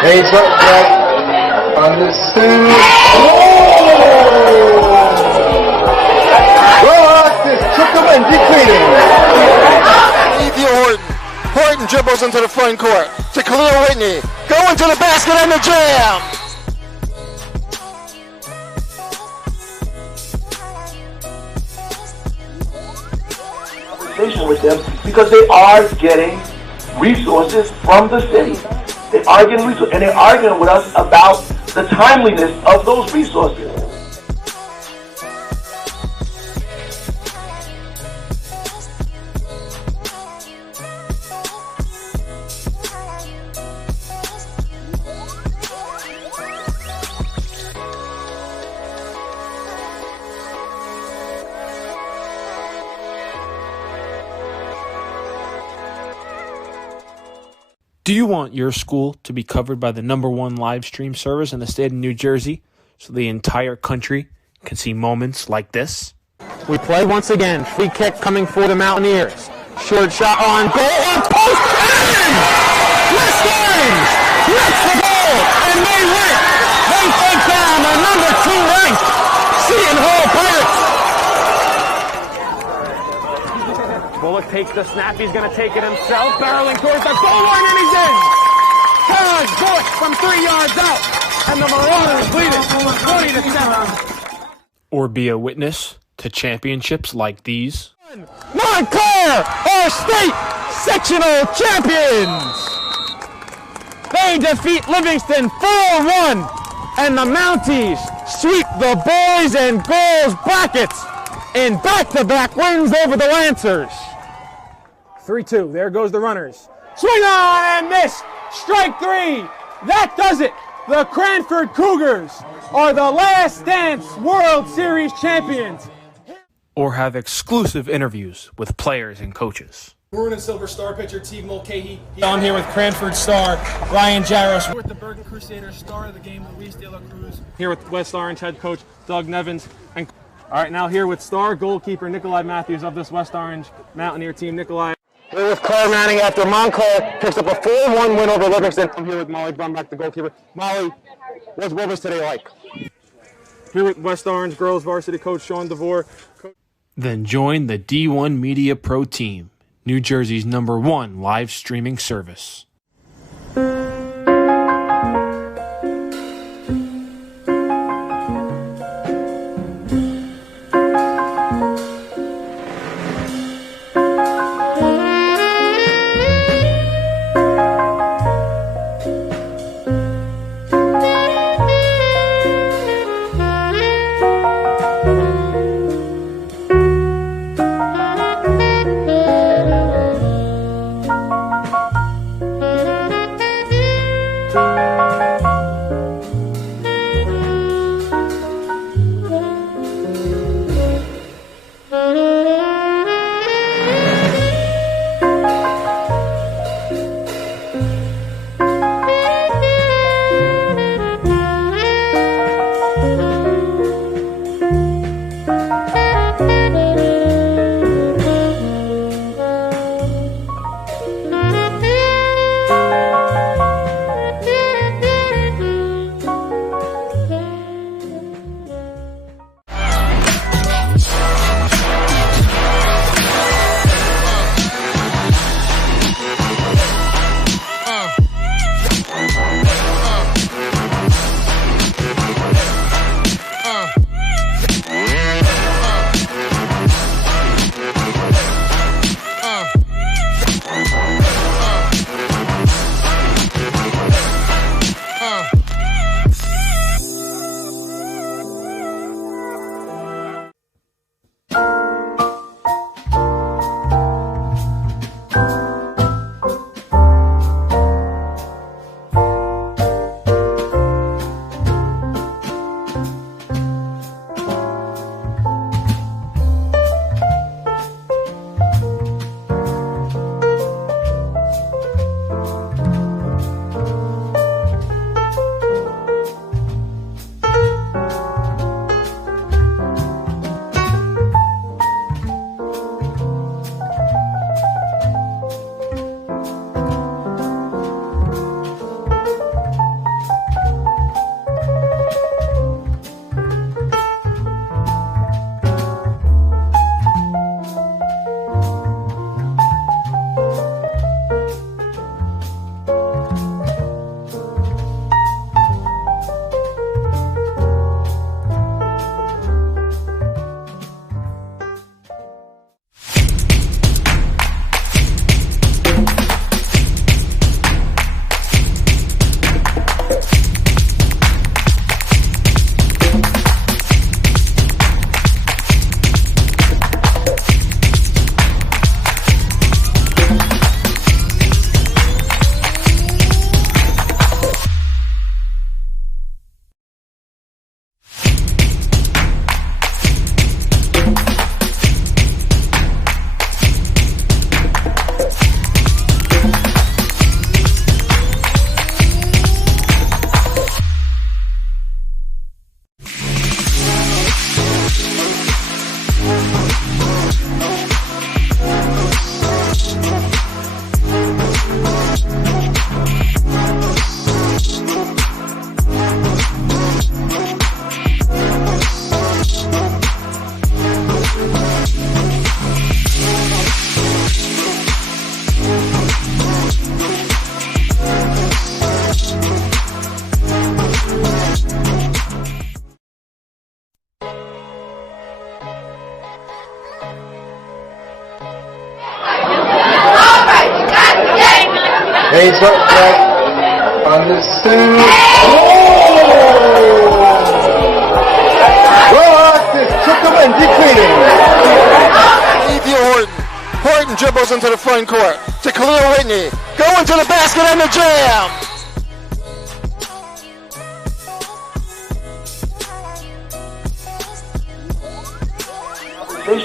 He's up back on this two. Rock is took him and decreasing. Horton dribbles into the front court to Khalil Whitney. Going to the basket and the jam. With them because they are getting resources from the city. They are getting resources, and they're arguing with us about the timeliness of those resources. Do you want your school to be covered by the #1 live stream service in the state of New Jersey so the entire country can see moments like this? We play once again. Free kick coming for the Mountaineers. Short shot on goal. On post. In! West Orange gets the goal, and they win. They take down the #2 ranked Seton Hall Pirates. Bullock takes the snap. He's going to take it himself. Barreling towards the goal line, and he's in. Taj Bullock from 3 yards out. And the Marauders lead it 20-7. Or be a witness to championships like these? Montclair, our state sectional champions. They defeat Livingston 4-1. And the Mounties sweep the boys and girls brackets in back-to-back wins over the Lancers. 3-2, there goes the runners. Swing on and miss, strike 3. That does it. The Cranford Cougars are the Last Dance World Series champions. Or have exclusive interviews with players and coaches. Maroon and Silver Star pitcher Teague Mulcahy. I'm here with Cranford star Ryan Jaros. With the Bergen Crusaders star of the game, Luis De La Cruz. Here with West Orange head coach Doug Nevins. And all right, now here with star goalkeeper Nikolai Matthews of this West Orange Mountaineer team. Nikolai. Here with Claire Manning after Montclair picks up a 4-1 win over Livingston. I'm here with Molly Brumback, the goalkeeper. Molly, what was today like? Here with West Orange girls varsity coach Sean DeVore. Then join the D1 Media Pro team, New Jersey's #1 live streaming service. Raise up back on the soon. Rock is took him and decreasing. Horton dribbles into the front court to Khalil Whitney. Going to the basket and the jam.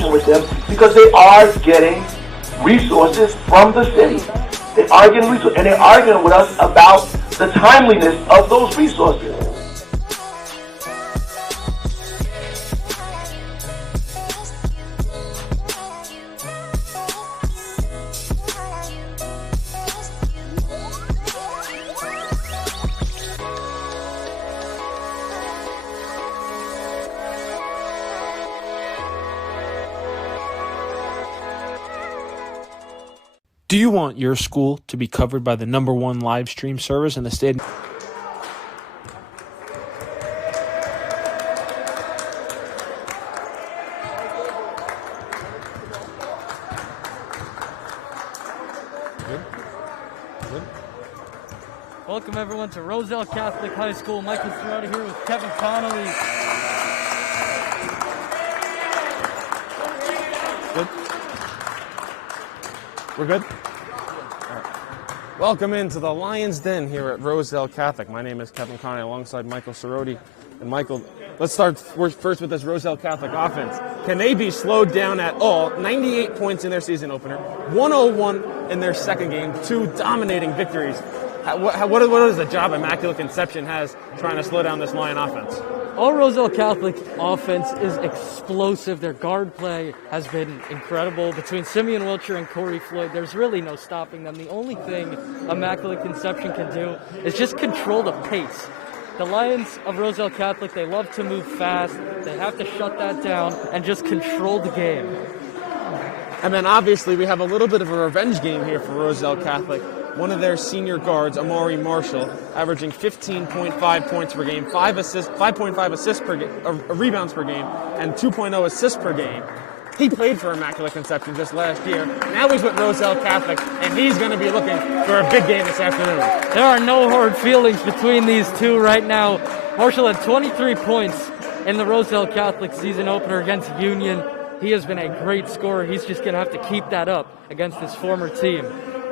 With them because they are getting resources from the city. They are getting resources, and they're arguing with us about the timeliness of those resources. Do you want your school to be covered by the #1 live stream service in the state? Welcome everyone to Roselle Catholic High School. Michael Cerrota here with Kevin Connolly. Good? We're good? All right. Welcome into the Lion's Den here at Roselle Catholic. My name is Kevin Connolly alongside Michael Cerrota. And Michael, let's start first with this Roselle Catholic offense. Can they be slowed down at all? 98 points in their season opener, 101 in their second game, 2 dominating victories. What is the job Immaculate Conception has trying to slow down this Lion offense? All Roselle Catholic offense is explosive. Their guard play has been incredible. Between Simeon Wilcher and Corey Floyd, there's really no stopping them. The only thing Immaculate Conception can do is just control the pace. The Lions of Roselle Catholic, they love to move fast. They have to shut that down and just control the game. And then obviously we have a little bit of a revenge game here for Roselle Catholic. One of their senior guards, Amari Marshall, averaging 15.5 points per game, 5.5 assists per game, rebounds per game, and 2.0 assists per game. He played for Immaculate Conception just last year. Now he's with Roselle Catholic, and he's going to be looking for a big game this afternoon. There are no hard feelings between these two right now. Marshall had 23 points in the Roselle Catholic season opener against Union. He has been a great scorer. He's just going to have to keep that up against his former team.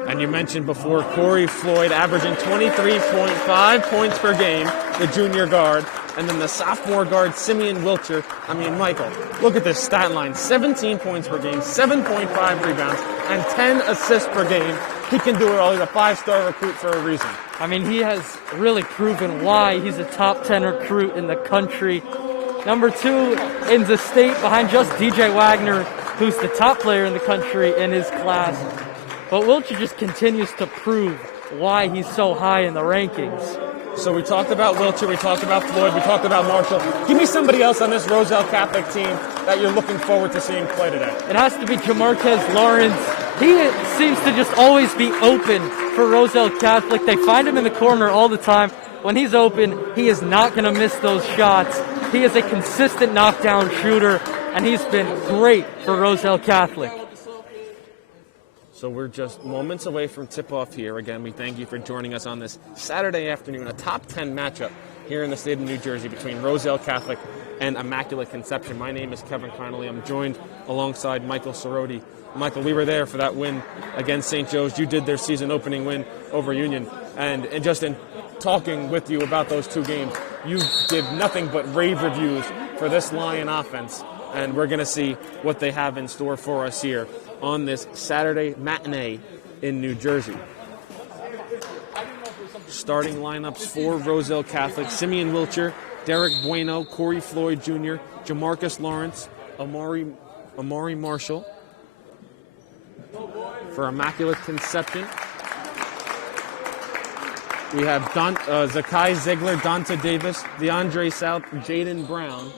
And you mentioned before Corey Floyd averaging 23.5 points per game, the junior guard. And then the sophomore guard, Simeon Wilcher. I mean, Michael, look at this stat line. 17 points per game, 7.5 rebounds, and 10 assists per game. He can do it all. He's a 5-star recruit for a reason. I mean, he has really proven why he's a top 10 recruit in the country. Number 2 in the state behind just DJ Wagner, who's the top player in the country in his class. But Wilcher just continues to prove why he's so high in the rankings. So we talked about Wilcher, we talked about Floyd, we talked about Marshall. Give me somebody else on this Roselle Catholic team that you're looking forward to seeing play today. It has to be Jamarquez Lawrence. He seems to just always be open for Roselle Catholic. They find him in the corner all the time. When he's open, he is not going to miss those shots. He is a consistent knockdown shooter, and he's been great for Roselle Catholic. So we're just moments away from tip-off here. Again, we thank you for joining us on this Saturday afternoon, a top 10 matchup here in the state of New Jersey between Roselle Catholic and Immaculate Conception. My name is Kevin Connolly. I'm joined alongside Michael Cerrota. Michael, we were there for that win against St. Joe's. You did their season opening win over Union. And just in talking with you about those two games, you give nothing but rave reviews for this Lion offense. And we're going to see what they have in store for us here on this Saturday matinee in New Jersey. Starting lineups for Roselle Catholic: Simeon Wilcher, Derek Bueno, Corey Floyd Jr., Jamarcus Lawrence, Amari Marshall. For Immaculate Conception, we have Zakai Ziegler, Donta Davis, DeAndre South, Jayden Brown,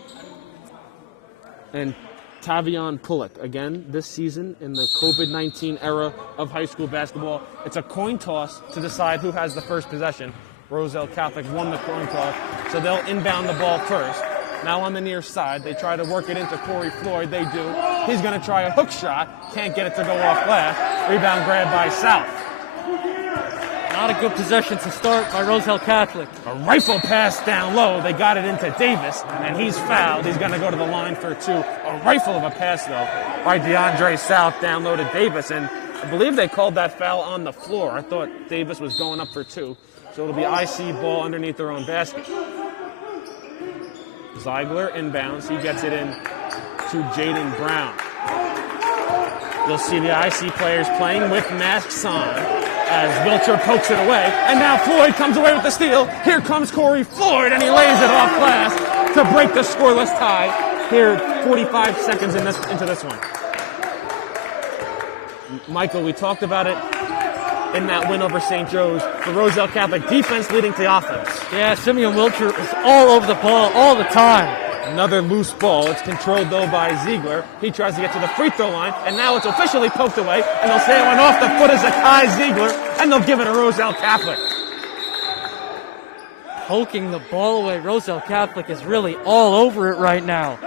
and Tavion Pullock. Again, this season in the COVID-19 era of high school basketball, it's a coin toss to decide who has the first possession. Roselle Catholic won the coin toss, so they'll inbound the ball first. Now on the near side, they try to work it into Corey Floyd. They do. He's going to try a hook shot. Can't get it to go off glass. Rebound grab by South. Not a good possession to start by Roselle Catholic. A rifle pass down low. They got it into Davis, and he's fouled. He's going to go to the line for 2. A rifle of a pass, though, by DeAndre South down low to Davis, and I believe they called that foul on the floor. I thought Davis was going up for 2, so it'll be IC ball underneath their own basket. Ziegler inbounds. He gets it in to Jayden Brown. You'll see the IC players playing with masks on as Wilcher pokes it away. And now Floyd comes away with the steal. Here comes Corey Floyd, and he lays it off glass to break the scoreless tie. Here, 45 seconds into this one. Michael, we talked about it in that win over St. Joe's. The Roselle Catholic defense leading to offense. Yeah, Simeon Wilcher is all over the ball all the time. Another loose ball. It's controlled, though, by Ziegler. He tries to get to the free throw line, and now it's officially poked away, and they'll say it went off the foot of Zakai Ziegler, and they'll give it to Roselle Catholic. Poking the ball away. Roselle Catholic is really all over it right now.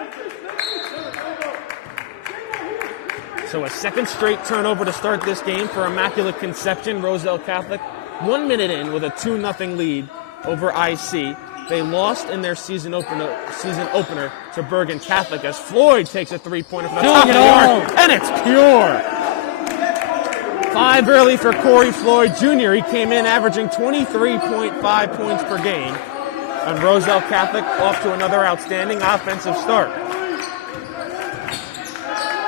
So a second straight turnover to start this game for Immaculate Conception. Roselle Catholic 1 minute in with a 2-0 lead over IC. They lost in their season opener to Bergen Catholic as Floyd takes a three-pointer from the top of the arc, and it's pure. 5 early for Corey Floyd Jr. He came in averaging 23.5 points per game. And Roselle Catholic off to another outstanding offensive start.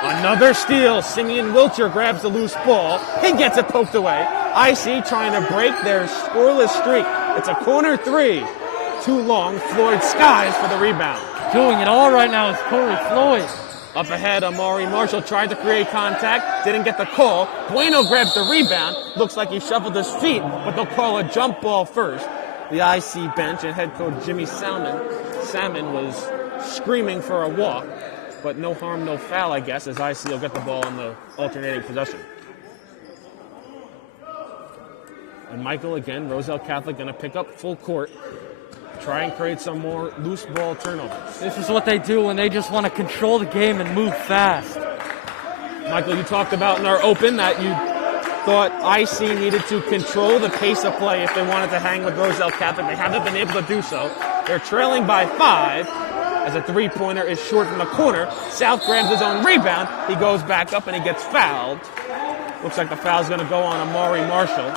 Another steal. Simeon Wilcher grabs the loose ball. He gets it poked away. IC trying to break their scoreless streak. It's a corner 3. Too long. Floyd skies for the rebound. Doing it all right now is Corey Floyd. Up ahead, Amari Marshall tried to create contact. Didn't get the call. Bueno grabs the rebound. Looks like he shuffled his feet, but they'll call a jump ball first. The IC bench and head coach Jimmy Salmon was screaming for a walk. But no harm, no foul, I guess, as IC will get the ball on the alternating possession. And Michael, again, Roselle Catholic going to pick up full court, try and create some more loose ball turnovers. This is what they do when they just want to control the game and move fast. Michael, you talked about in our open that you thought IC needed to control the pace of play if they wanted to hang with Roselle Catholic. They haven't been able to do so. They're trailing by 5. As a three-pointer is short from the corner. South grabs his own rebound. He goes back up and he gets fouled. Looks like the foul's going to go on Amari Marshall.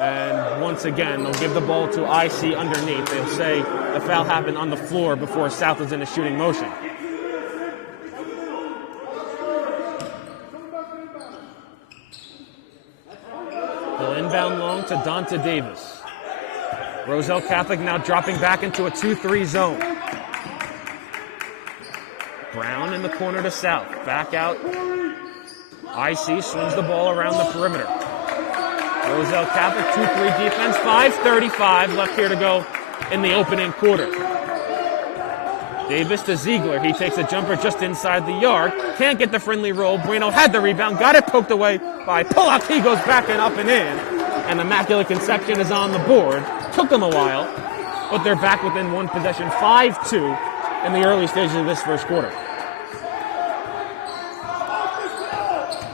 And once again, they'll give the ball to IC underneath. They'll say the foul happened on the floor before South was in a shooting motion. They'll inbound long to Donta Davis. Roselle Catholic now dropping back into a 2-3 zone. Brown in the corner to South. Back out. IC swings the ball around the perimeter. Roselle Catholic 2-3 defense. 5:35 left here to go in the opening quarter. Davis to Ziegler. He takes a jumper just inside the yard. Can't get the friendly roll. Bueno had the rebound. Got it poked away by Pullock. He goes back and up and in. And Immaculate Conception is on the board. Took them a while, but they're back within one possession. 5-2 in the early stages of this first quarter.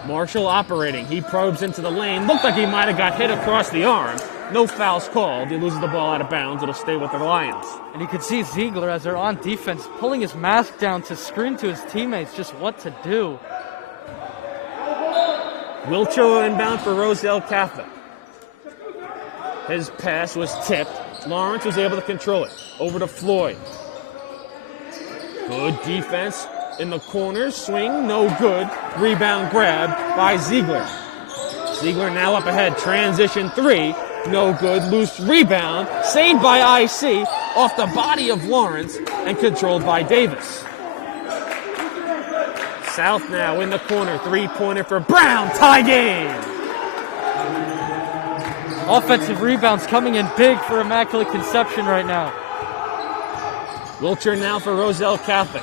Marshall operating. He probes into the lane. Looked like he might have got hit across the arm. No fouls called. He loses the ball out of bounds. It'll stay with the Lions. And you can see Ziegler, as they're on defense, pulling his mask down to scream to his teammates just what to do. Wilcher inbound for Roselle Catholic. His pass was tipped. Lawrence was able to control it. Over to Floyd. Good defense in the corners. Swing, no good. Rebound grab by Ziegler. Ziegler now up ahead. Transition 3. No good. Loose rebound. Saved by IC off the body of Lawrence and controlled by Davis. South now in the corner. 3-pointer for Brown. Tie game. Offensive rebounds coming in big for Immaculate Conception right now. Wilcher now for Roselle Catholic.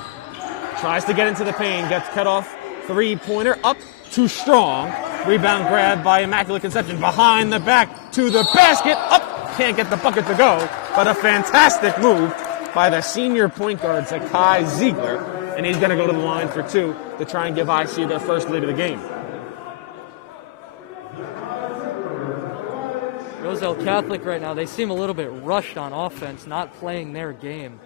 Tries to get into the paint. Gets cut off. 3-pointer up. Too strong. Rebound grab by Immaculate Conception. Behind the back to the basket. Up. Can't get the bucket to go. But a fantastic move by the senior point guard, Zakai Ziegler. And he's going to go to the line for 2 to try and give IC their first lead of the game. Roselle Catholic right now, they seem a little bit rushed on offense, not playing their game.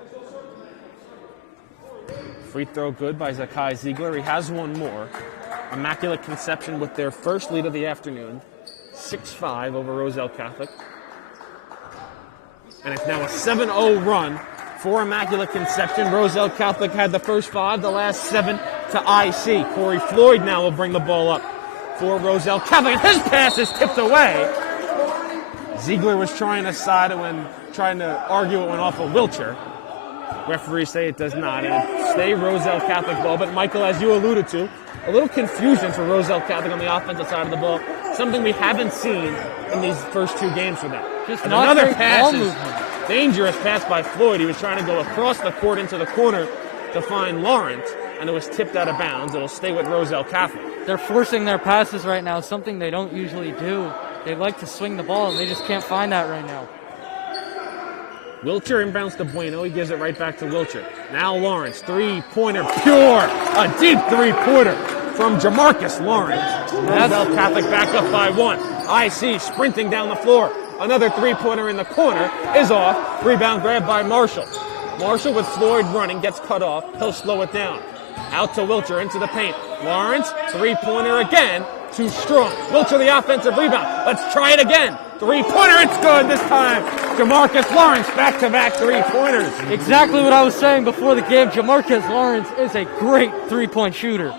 Free throw good by Zakai Ziegler. He has one more. Immaculate Conception with their first lead of the afternoon. 6-5 over Roselle Catholic. And it's now a 7-0 run for Immaculate Conception. Roselle Catholic had the first 5, the last 7 to IC. Corey Floyd now will bring the ball up for Roselle Catholic. His pass is tipped away. Ziegler was trying to side it when trying to argue it went off of Wiltshire. Referees say it does not. It'll stay Roselle Catholic ball. But Michael, as you alluded to, a little confusion for Roselle Catholic on the offensive side of the ball. Something we haven't seen in these first 2 games for them. Just and not another great pass ball is movement. dangerous pass by Floyd. He was trying to go across the court into the corner to find Lawrence, and it was tipped out of bounds. It'll stay with Roselle Catholic. They're forcing their passes right now, something they don't usually do. They like to swing the ball, and they just can't find that right now. Wiltshire inbounds to Bueno. He gives it right back to Wiltshire. Now Lawrence, three-pointer, pure. A deep three-pointer from Jamarcus Lawrence. Roselle Catholic back up by 1. IC sprinting down the floor. Another three-pointer in the corner is off. Rebound grab by Marshall. Marshall with Floyd running, gets cut off. He'll slow it down. Out to Wiltshire, into the paint. Lawrence, three-pointer again. Too strong. Wiltshire the offensive rebound. Let's try it again. Three-pointer, it's good this time. Jamarcus Lawrence, back-to-back three-pointers. Exactly what I was saying before the game. Jamarcus Lawrence is a great three-point shooter.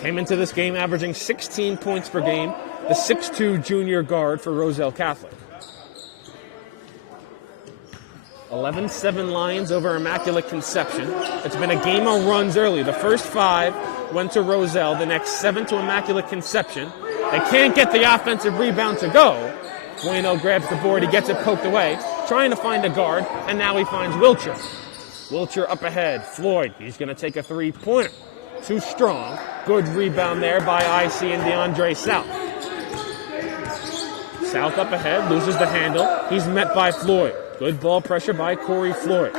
Came into this game averaging 16 points per game. The 6'2 junior guard for Roselle Catholic. 11-7 Lions over Immaculate Conception. It's been a game of runs early. The first 5 went to Roselle. The next 7 to Immaculate Conception. They can't get the offensive rebound to go. Bueno grabs the board. He gets it poked away. Trying to find a guard. And now he finds Wiltshire. Wiltshire up ahead. Floyd. He's going to take a three-pointer. Too strong. Good rebound there by IC and DeAndre South. South up ahead. Loses the handle. He's met by Floyd. Good ball pressure by Corey Floyd.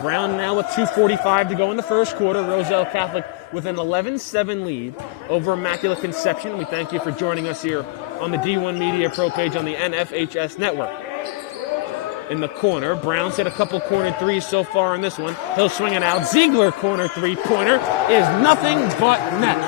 Brown now with 2:45 to go in the first quarter. Roselle Catholic with an 11-7 lead over Immaculate Conception. We thank you for joining us here on the D1 Media Pro page on the NFHS network. In the corner, Brown's hit a couple corner threes so far in this one. He'll swing it out. Ziegler corner three-pointer is nothing but net.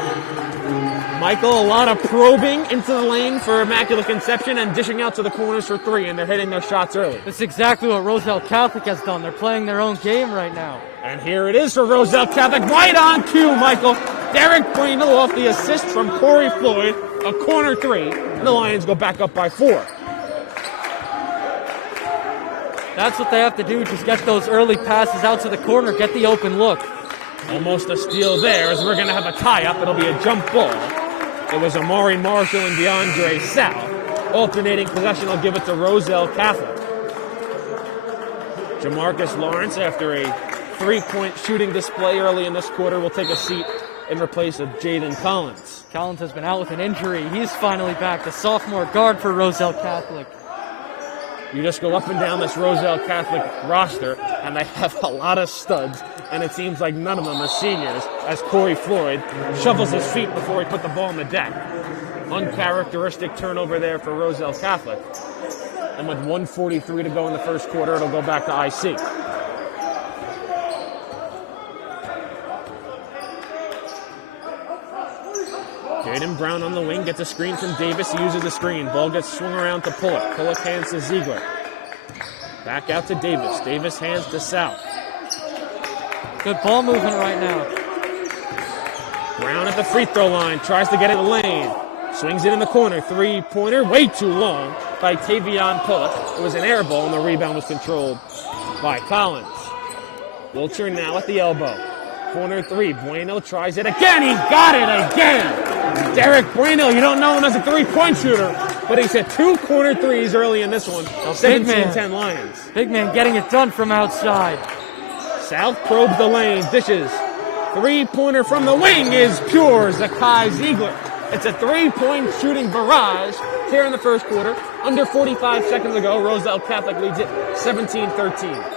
Michael, a lot of probing into the lane for Immaculate Conception and dishing out to the corners for 3, and they're hitting their shots early. That's exactly what Roselle Catholic has done. They're playing their own game right now. And here it is for Roselle Catholic, right on cue, Michael. Derek Brindle off the assist from Corey Floyd, a corner 3, and the Lions go back up by 4. That's what they have to do, just get those early passes out to the corner, get the open look. Almost a steal there, as we're going to have a tie-up. It'll be a jump ball. It was Amari Marshall and DeAndre South. Alternating possession will give it to Roselle Catholic. Jamarcus Lawrence, after a three-point shooting display early in this quarter, will take a seat in replace of Jayden Collins. Collins has been out with an injury. He's finally back, the sophomore guard for Roselle Catholic. You just go up and down this Roselle Catholic roster, and they have a lot of studs, and it seems like none of them are seniors, as Corey Floyd shovels his feet before he put the ball on the deck. Uncharacteristic turnover there for Roselle Catholic. And with 1:43 to go in the first quarter, it'll go back to IC. Jayden Brown on the wing, gets a screen from Davis, he uses the screen. Ball gets swung around to Pullock. Pullock hands to Ziegler. Back out to Davis. Davis hands to South. Good ball movement right now. Brown at the free throw line, tries to get it in the lane. Swings it in the corner, three-pointer, way too long by Tavion Pullock. It was an air ball and the rebound was controlled by Collins. Wiltshire now at the elbow. Corner 3, Bueno tries it again, he got it again! Derek Bueno, you don't know him as a three-point shooter, but he's hit 2 corner 3s early in this one. 17-10 Lions. Big man getting it done from outside. South probes the lane, dishes. Three-pointer from the wing is pure, Zakai Ziegler. It's a three-point shooting barrage here in the first quarter. Under 45 seconds ago, Roselle Catholic leads it 17-13.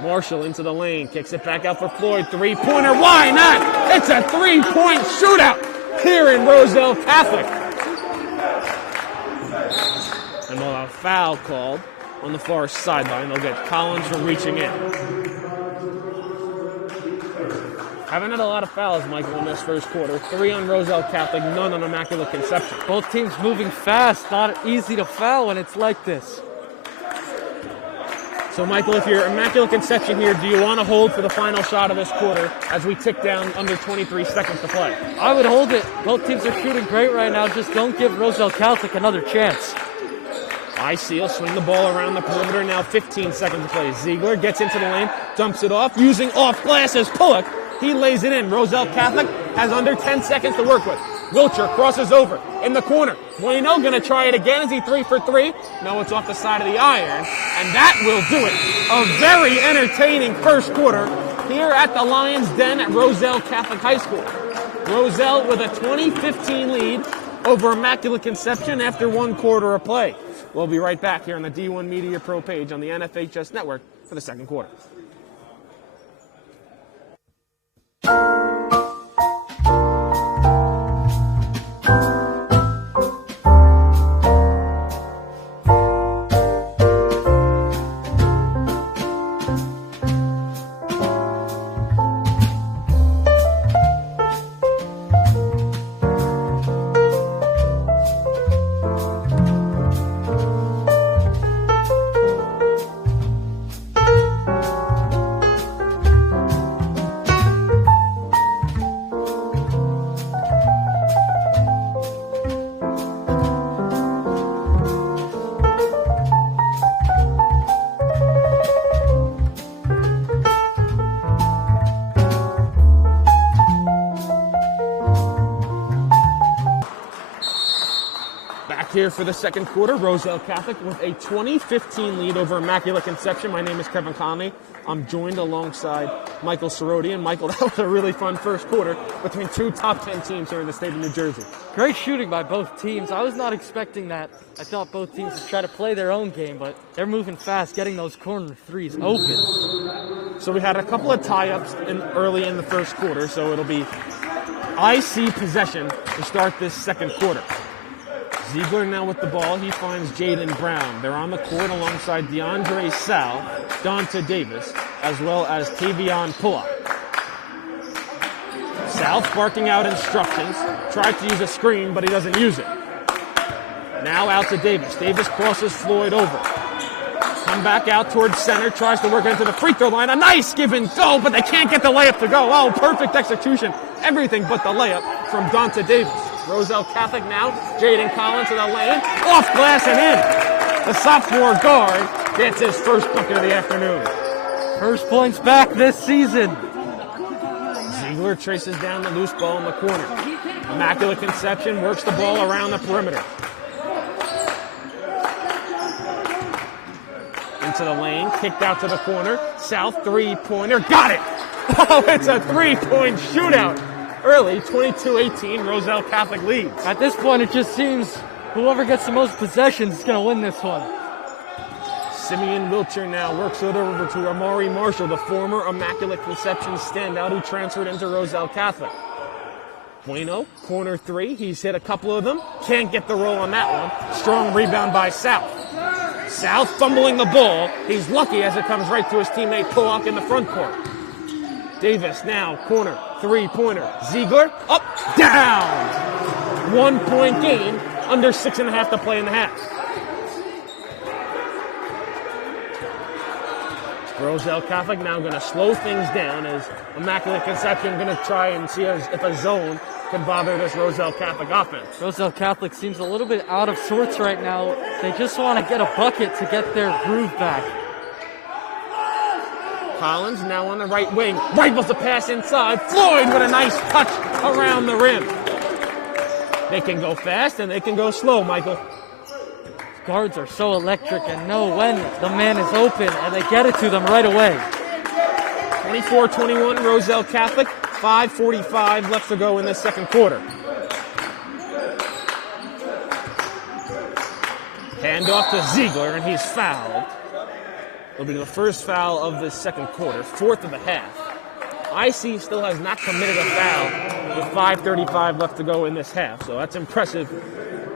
Marshall into the lane, kicks it back out for Floyd. Three-pointer, why not? It's a three-point shootout here in Roselle Catholic. And we'll have a foul called on the far sideline. They'll get Collins for reaching in. Haven't had a lot of fouls, Michael, in this first quarter. 3 on Roselle Catholic, none on Immaculate Conception. Both teams moving fast, not easy to foul when it's like this. So, Michael, if you're Immaculate Conception here, do you want to hold for the final shot of this quarter as we tick down under 23 seconds to play? I would hold it. Both teams are shooting great right now. Just don't give Roselle Catholic another chance. IC will swing the ball around the perimeter. Now 15 seconds to play. Ziegler gets into the lane, dumps it off, using off glass as Pullock. He lays it in. Roselle Catholic has under 10 seconds to work with. Wilcher crosses over in the corner. Bueno going to try it again. Is he 3 for 3? No, it's off the side of the iron. And that will do it. A very entertaining first quarter here at the Lions Den at Roselle Catholic High School. Roselle with a 20-15 lead over Immaculate Conception after 1 quarter of play. We'll be right back here on the D1 Media Pro page on the NFHS Network for the second quarter. Here for the second quarter, Roselle Catholic with a 20-15 lead over Immaculate Conception. My name is Kevin Conley. I'm joined alongside Michael Cerroti. And Michael, that was a really fun first quarter between 2 top 10 teams here in the state of New Jersey. Great shooting by both teams. I was not expecting that. I thought both teams would try to play their own game, but they're moving fast, getting those corner threes open. So we had a couple of tie-ups early in the first quarter, so it'll be IC possession to start this second quarter. Ziegler now with the ball. He finds Jayden Brown. They're on the court alongside DeAndre Sal, Dante Davis, as well as Tavion Pullock. South barking out instructions. Tried to use a screen, but he doesn't use it. Now out to Davis. Davis crosses Floyd over. Come back out towards center. Tries to work it into the free throw line. A nice give and go, but they can't get the layup to go. Oh, perfect execution. Everything but the layup from Dante Davis. Roselle Catholic now. Jayden Collins to the lane. Off glass and in. The sophomore guard gets his first bucket of the afternoon. First points back this season. Ziegler traces down the loose ball in the corner. Immaculate Conception works the ball around the perimeter. Into the lane, kicked out to the corner. South three-pointer, got it! Oh, it's a three-point shootout. Early, 22-18, Roselle Catholic leads. At this point, it just seems whoever gets the most possessions is going to win this one. Simeon Wilcher now works it over to Amari Marshall, the former Immaculate Conception standout who transferred into Roselle Catholic. Bueno, corner three. He's hit a couple of them. Can't get the roll on that one. Strong rebound by South. South fumbling the ball. He's lucky as it comes right to his teammate Pullock in the front court. Davis now, corner, three-pointer. Ziegler, up, down. 1 point game, under 6.5 to play in the half. Roselle Catholic now going to slow things down as Immaculate Conception going to try and see if a zone can bother this Roselle Catholic offense. Roselle Catholic seems a little bit out of sorts right now. They just want to get a bucket to get their groove back. Collins now on the right wing. Rifles the pass inside. Floyd with a nice touch around the rim. They can go fast and they can go slow, Michael. Guards are so electric and know when the man is open, and they get it to them right away. 24-21, Roselle Catholic. 5:45 left to go in this second quarter. Hand off to Ziegler, and he's fouled. It'll be the first foul of the second quarter, fourth of the half. IC still has not committed a foul with 5:35 left to go in this half, so that's impressive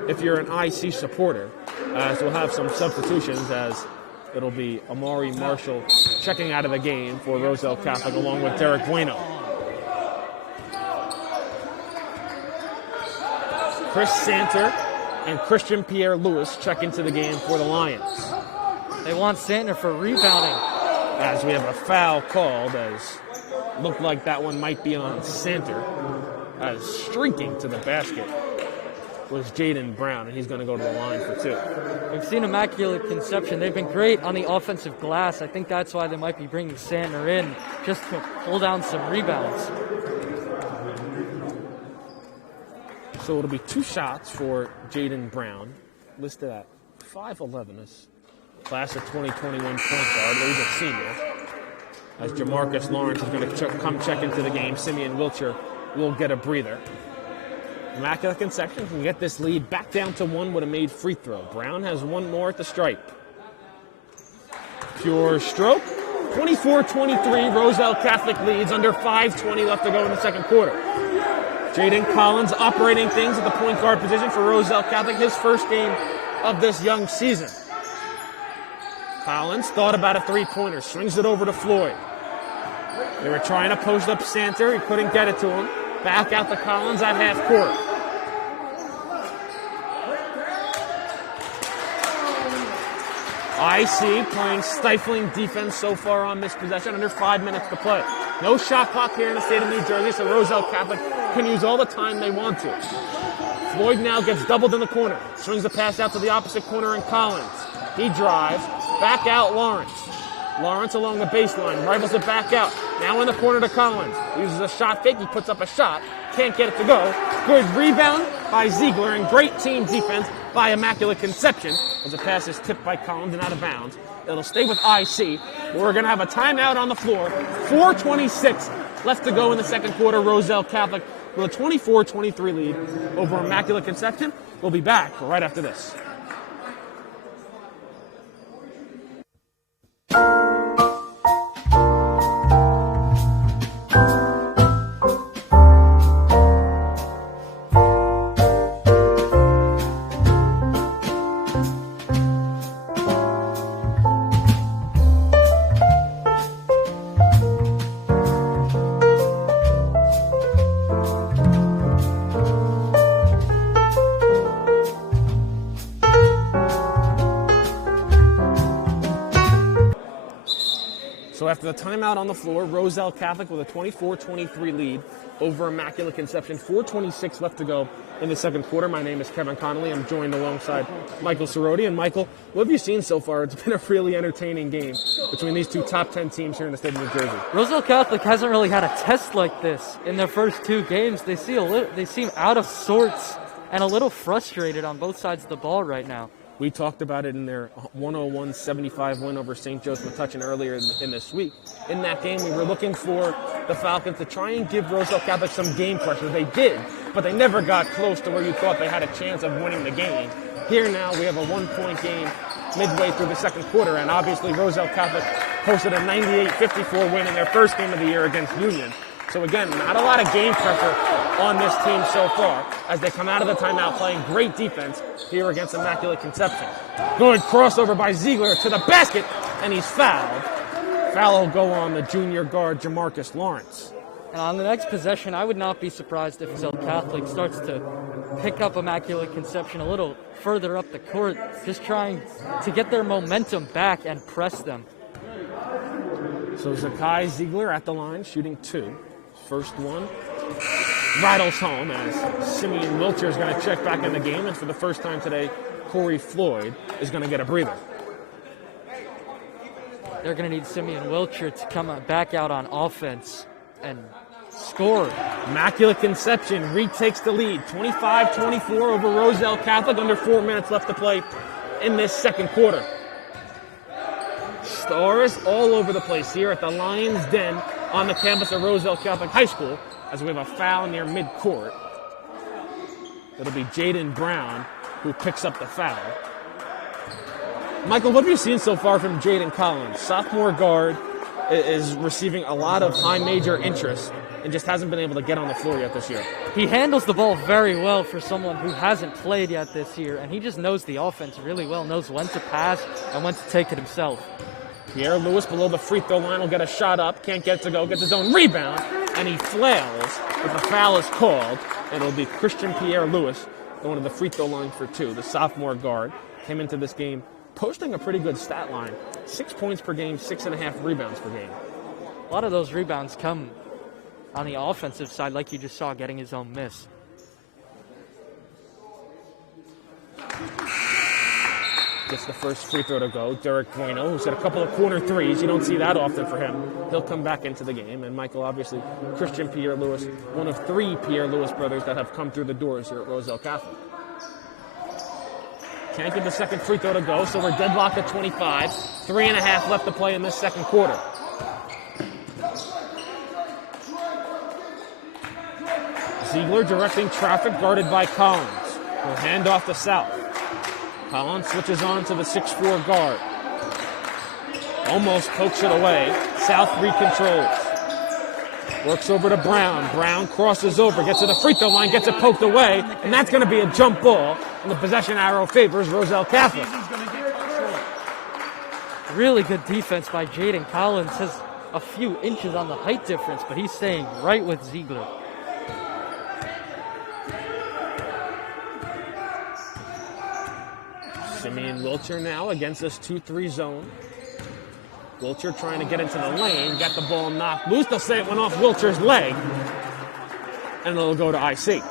if you're an IC supporter, as we'll have some substitutions, as it'll be Amari Marshall checking out of the game for Roselle Catholic along with Derek Bueno. Chris Santer and Christian Pierre-Louis check into the game for the Lions. They want Santer for rebounding. As we have a foul called, as looked like that one might be on Santer, as streaking to the basket was Jayden Brown, and he's going to go to the line for two. We've seen Immaculate Conception. They've been great on the offensive glass. I think that's why they might be bringing Santer in, just to pull down some rebounds. So it'll be 2 shots for Jayden Brown, listed at 5'11", this class of 2021 point guard, leads a senior. As Jamarcus Lawrence is going to come check into the game, Simeon Wilcher will get a breather. Immaculate Conception can get this lead back down to 1 with a made free throw. Brown has 1 more at the stripe. Pure stroke. 24-23, Roselle Catholic leads, under 5:20 left to go in the second quarter. Jayden Collins operating things at the point guard position for Roselle Catholic, his first game of this young season. Collins thought about a 3-pointer, swings it over to Floyd. They were trying to post up Santer, he couldn't get it to him. Back out to Collins at half court. IC playing stifling defense so far on this possession, under 5 minutes to play. No shot clock here in the state of New Jersey, so Roselle Catholic can use all the time they want to. Floyd now gets doubled in the corner. Swings the pass out to the opposite corner and Collins. He drives, back out Lawrence. Lawrence along the baseline, rifles it back out. Now in the corner to Collins. Uses a shot fake, he puts up a shot. Can't get it to go. Good rebound by Ziegler and great team defense by Immaculate Conception as the pass is tipped by Collins and out of bounds. It'll stay with IC. We're going to have a timeout on the floor. 4:26 left to go in the second quarter. Roselle Catholic with a 24-23 lead over Immaculate Conception. We'll be back right after this. So after the timeout on the floor, Roselle Catholic with a 24-23 lead over Immaculate Conception. 4:26 left to go in the second quarter. My name is Kevin Connolly. I'm joined alongside Michael Cerroti. And Michael, what have you seen so far? It's been a really entertaining game between these two top 10 teams here in the state of New Jersey. Roselle Catholic hasn't really had a test like this in their first 2 games. They seem out of sorts and a little frustrated on both sides of the ball right now. We talked about it in their 101-75 win over St. Joe's Metuchen earlier in this week. In that game, we were looking for the Falcons to try and give Roselle Catholic some game pressure. They did, but they never got close to where you thought they had a chance of winning the game. Here now, we have a 1-point game midway through the second quarter, and obviously Roselle Catholic posted a 98-54 win in their first game of the year against Union. So again, not a lot of game pressure on this team so far as they come out of the timeout playing great defense here against Immaculate Conception. Good crossover by Ziegler to the basket, and he's fouled. Foul will go on the junior guard, Jamarcus Lawrence. And on the next possession, I would not be surprised if Roselle Catholic starts to pick up Immaculate Conception a little further up the court, just trying to get their momentum back and press them. So Zakai Ziegler at the line, shooting 2. First one rattles home as Simeon Wilcher is going to check back in the game, and for the first time today, Corey Floyd is going to get a breather. They're going to need Simeon Wilcher to come back out on offense and score. Immaculate Conception retakes the lead, 25-24 over Roselle Catholic, under 4 minutes left to play in this second quarter. Stars all over the place here at the Lions Den on the campus of Roselle Catholic High School as we have a foul near midcourt. It'll be Jayden Brown who picks up the foul. Michael, what have you seen so far from Jayden Collins? Sophomore guard is receiving a lot of high major interest and just hasn't been able to get on the floor yet this year. He handles the ball very well for someone who hasn't played yet this year, and he just knows the offense really well, knows when to pass and when to take it himself. Pierre Lewis below the free throw line will get a shot up, can't get it to go, gets his own rebound, and he flails, but the foul is called, and it'll be Christian Pierre Lewis going to the free throw line for two. The sophomore guard came into this game posting a pretty good stat line. 6 points per game, 6.5 rebounds per game. A lot of those rebounds come on the offensive side, like you just saw, getting his own miss. Gets the first free throw to go. Derek Bueno, who's got a couple of corner threes. You don't see that often for him. He'll come back into the game. And Michael, obviously, Christian Pierre Lewis, one of 3 Pierre Lewis brothers that have come through the doors here at Roselle Catholic. Can't get the second free throw to go, so we're deadlocked at 25. 3.5 left to play in this second quarter. Ziegler directing traffic, guarded by Collins. He'll hand off to South. Collins switches on to the 6'4 guard. Almost pokes it away. South recontrols. Works over to Brown. Brown crosses over, gets to the free throw line, gets it poked away, and that's going to be a jump ball. And the possession arrow favors Roselle Catholic. Really good defense by Jayden. Collins has a few inches on the height difference, but he's staying right with Ziegler. Simeon Wilcher now against this 2-3 zone. Wilcher trying to get into the lane, got the ball knocked loose. They'll say it went off Wilcher's leg, and it'll go to IC.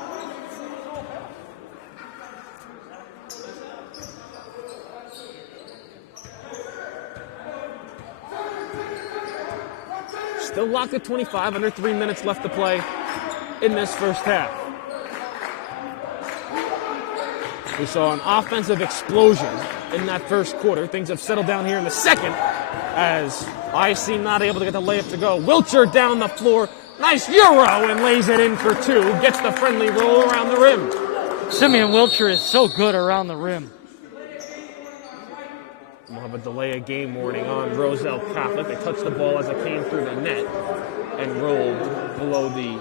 Still locked at 25, under 3 minutes left to play in this first half. We saw an offensive explosion in that first quarter. Things have settled down here in the second as IC not able to get the layup to go. Wilcher down the floor. Nice Euro and lays it in for 2. Gets the friendly roll around the rim. Simeon Wilcher is so good around the rim. We'll have a delay of game warning on Roselle Catholic. They touched the ball as it came through the net and rolled below the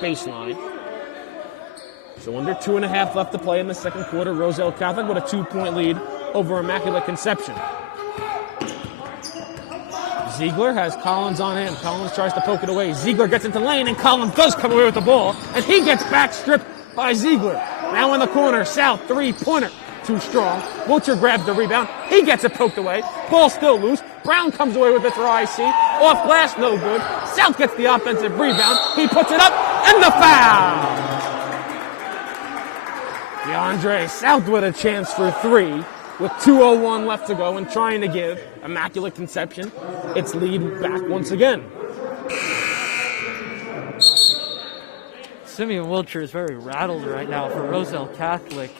baseline. So under 2.5 left to play in the second quarter. Roselle Catholic with a 2-point lead over Immaculate Conception. Ziegler has Collins on him. Collins tries to poke it away. Ziegler gets into lane, and Collins does come away with the ball, and he gets back stripped by Ziegler. Now in the corner, South, 3-pointer. Too strong. Wilcher grabs the rebound. He gets it poked away. Ball still loose. Brown comes away with it for IC. Off glass, no good. South gets the offensive rebound. He puts it up, and the foul! DeAndre South with a chance for 3 with 2:01 left to go and trying to give Immaculate Conception its lead back once again. Simeon Wilcher is very rattled right now for Roselle Catholic.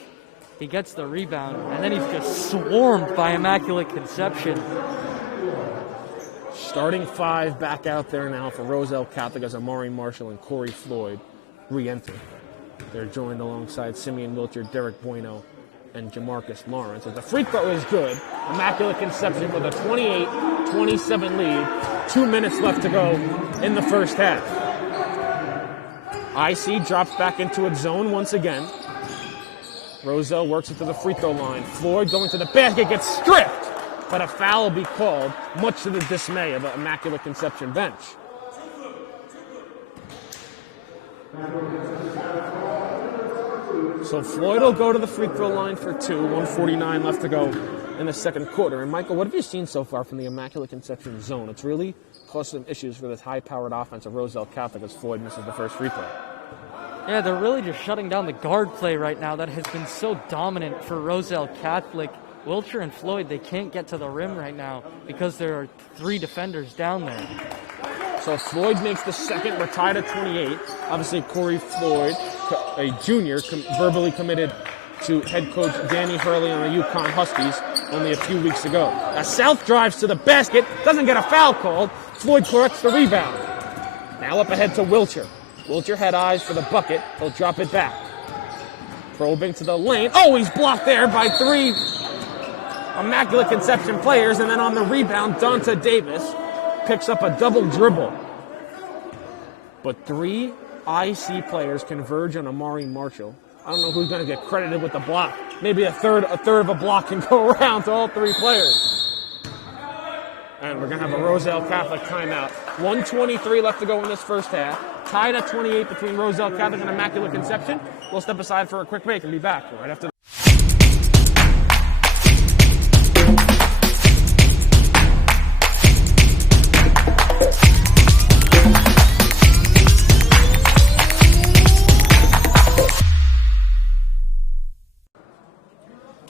He gets the rebound, and then he's just swarmed by Immaculate Conception. Starting 5 back out there now for Roselle Catholic as Amari Marshall and Corey Floyd re-enter. They're joined alongside Simeon Wilcher, Derek Bueno, and Jamarcus Lawrence. As the free throw is good, Immaculate Conception with a 28-27 lead. 2 minutes left to go in the first half. IC drops back into its zone once again. Roselle works it to the free throw line. Floyd going to the basket, gets stripped, but a foul will be called, much to the dismay of the Immaculate Conception bench. So Floyd will go to the free throw line for 2, 1:49 left to go in the second quarter. And Michael, what have you seen so far from the Immaculate Conception zone? It's really caused some issues for this high-powered offense of Roselle Catholic as Floyd misses the first free throw. Yeah, they're really just shutting down the guard play right now that has been so dominant for Roselle Catholic. Wilcher and Floyd, they can't get to the rim right now because there are 3 defenders down there. So Floyd makes the second. We're tied at 28. Obviously, Corey Floyd, a junior, verbally committed to head coach Danny Hurley on the UConn Huskies only a few weeks ago. As South drives to the basket, doesn't get a foul called. Floyd corrects the rebound. Now up ahead to Wilcher. Wilcher had eyes for the bucket. He'll drop it back. Probing to the lane. Oh, he's blocked there by 3 Immaculate Conception players. And then on the rebound, Donta Davis picks up a double dribble. But 3 IC players converge on Amari Marshall. I don't know who's going to get credited with the block. Maybe a third of a block can go around to all 3 players. And we're going to have a Roselle Catholic timeout. 1:23 left to go in this first half. Tied at 28 between Roselle Catholic and Immaculate Conception. We'll step aside for a quick break and be back right after.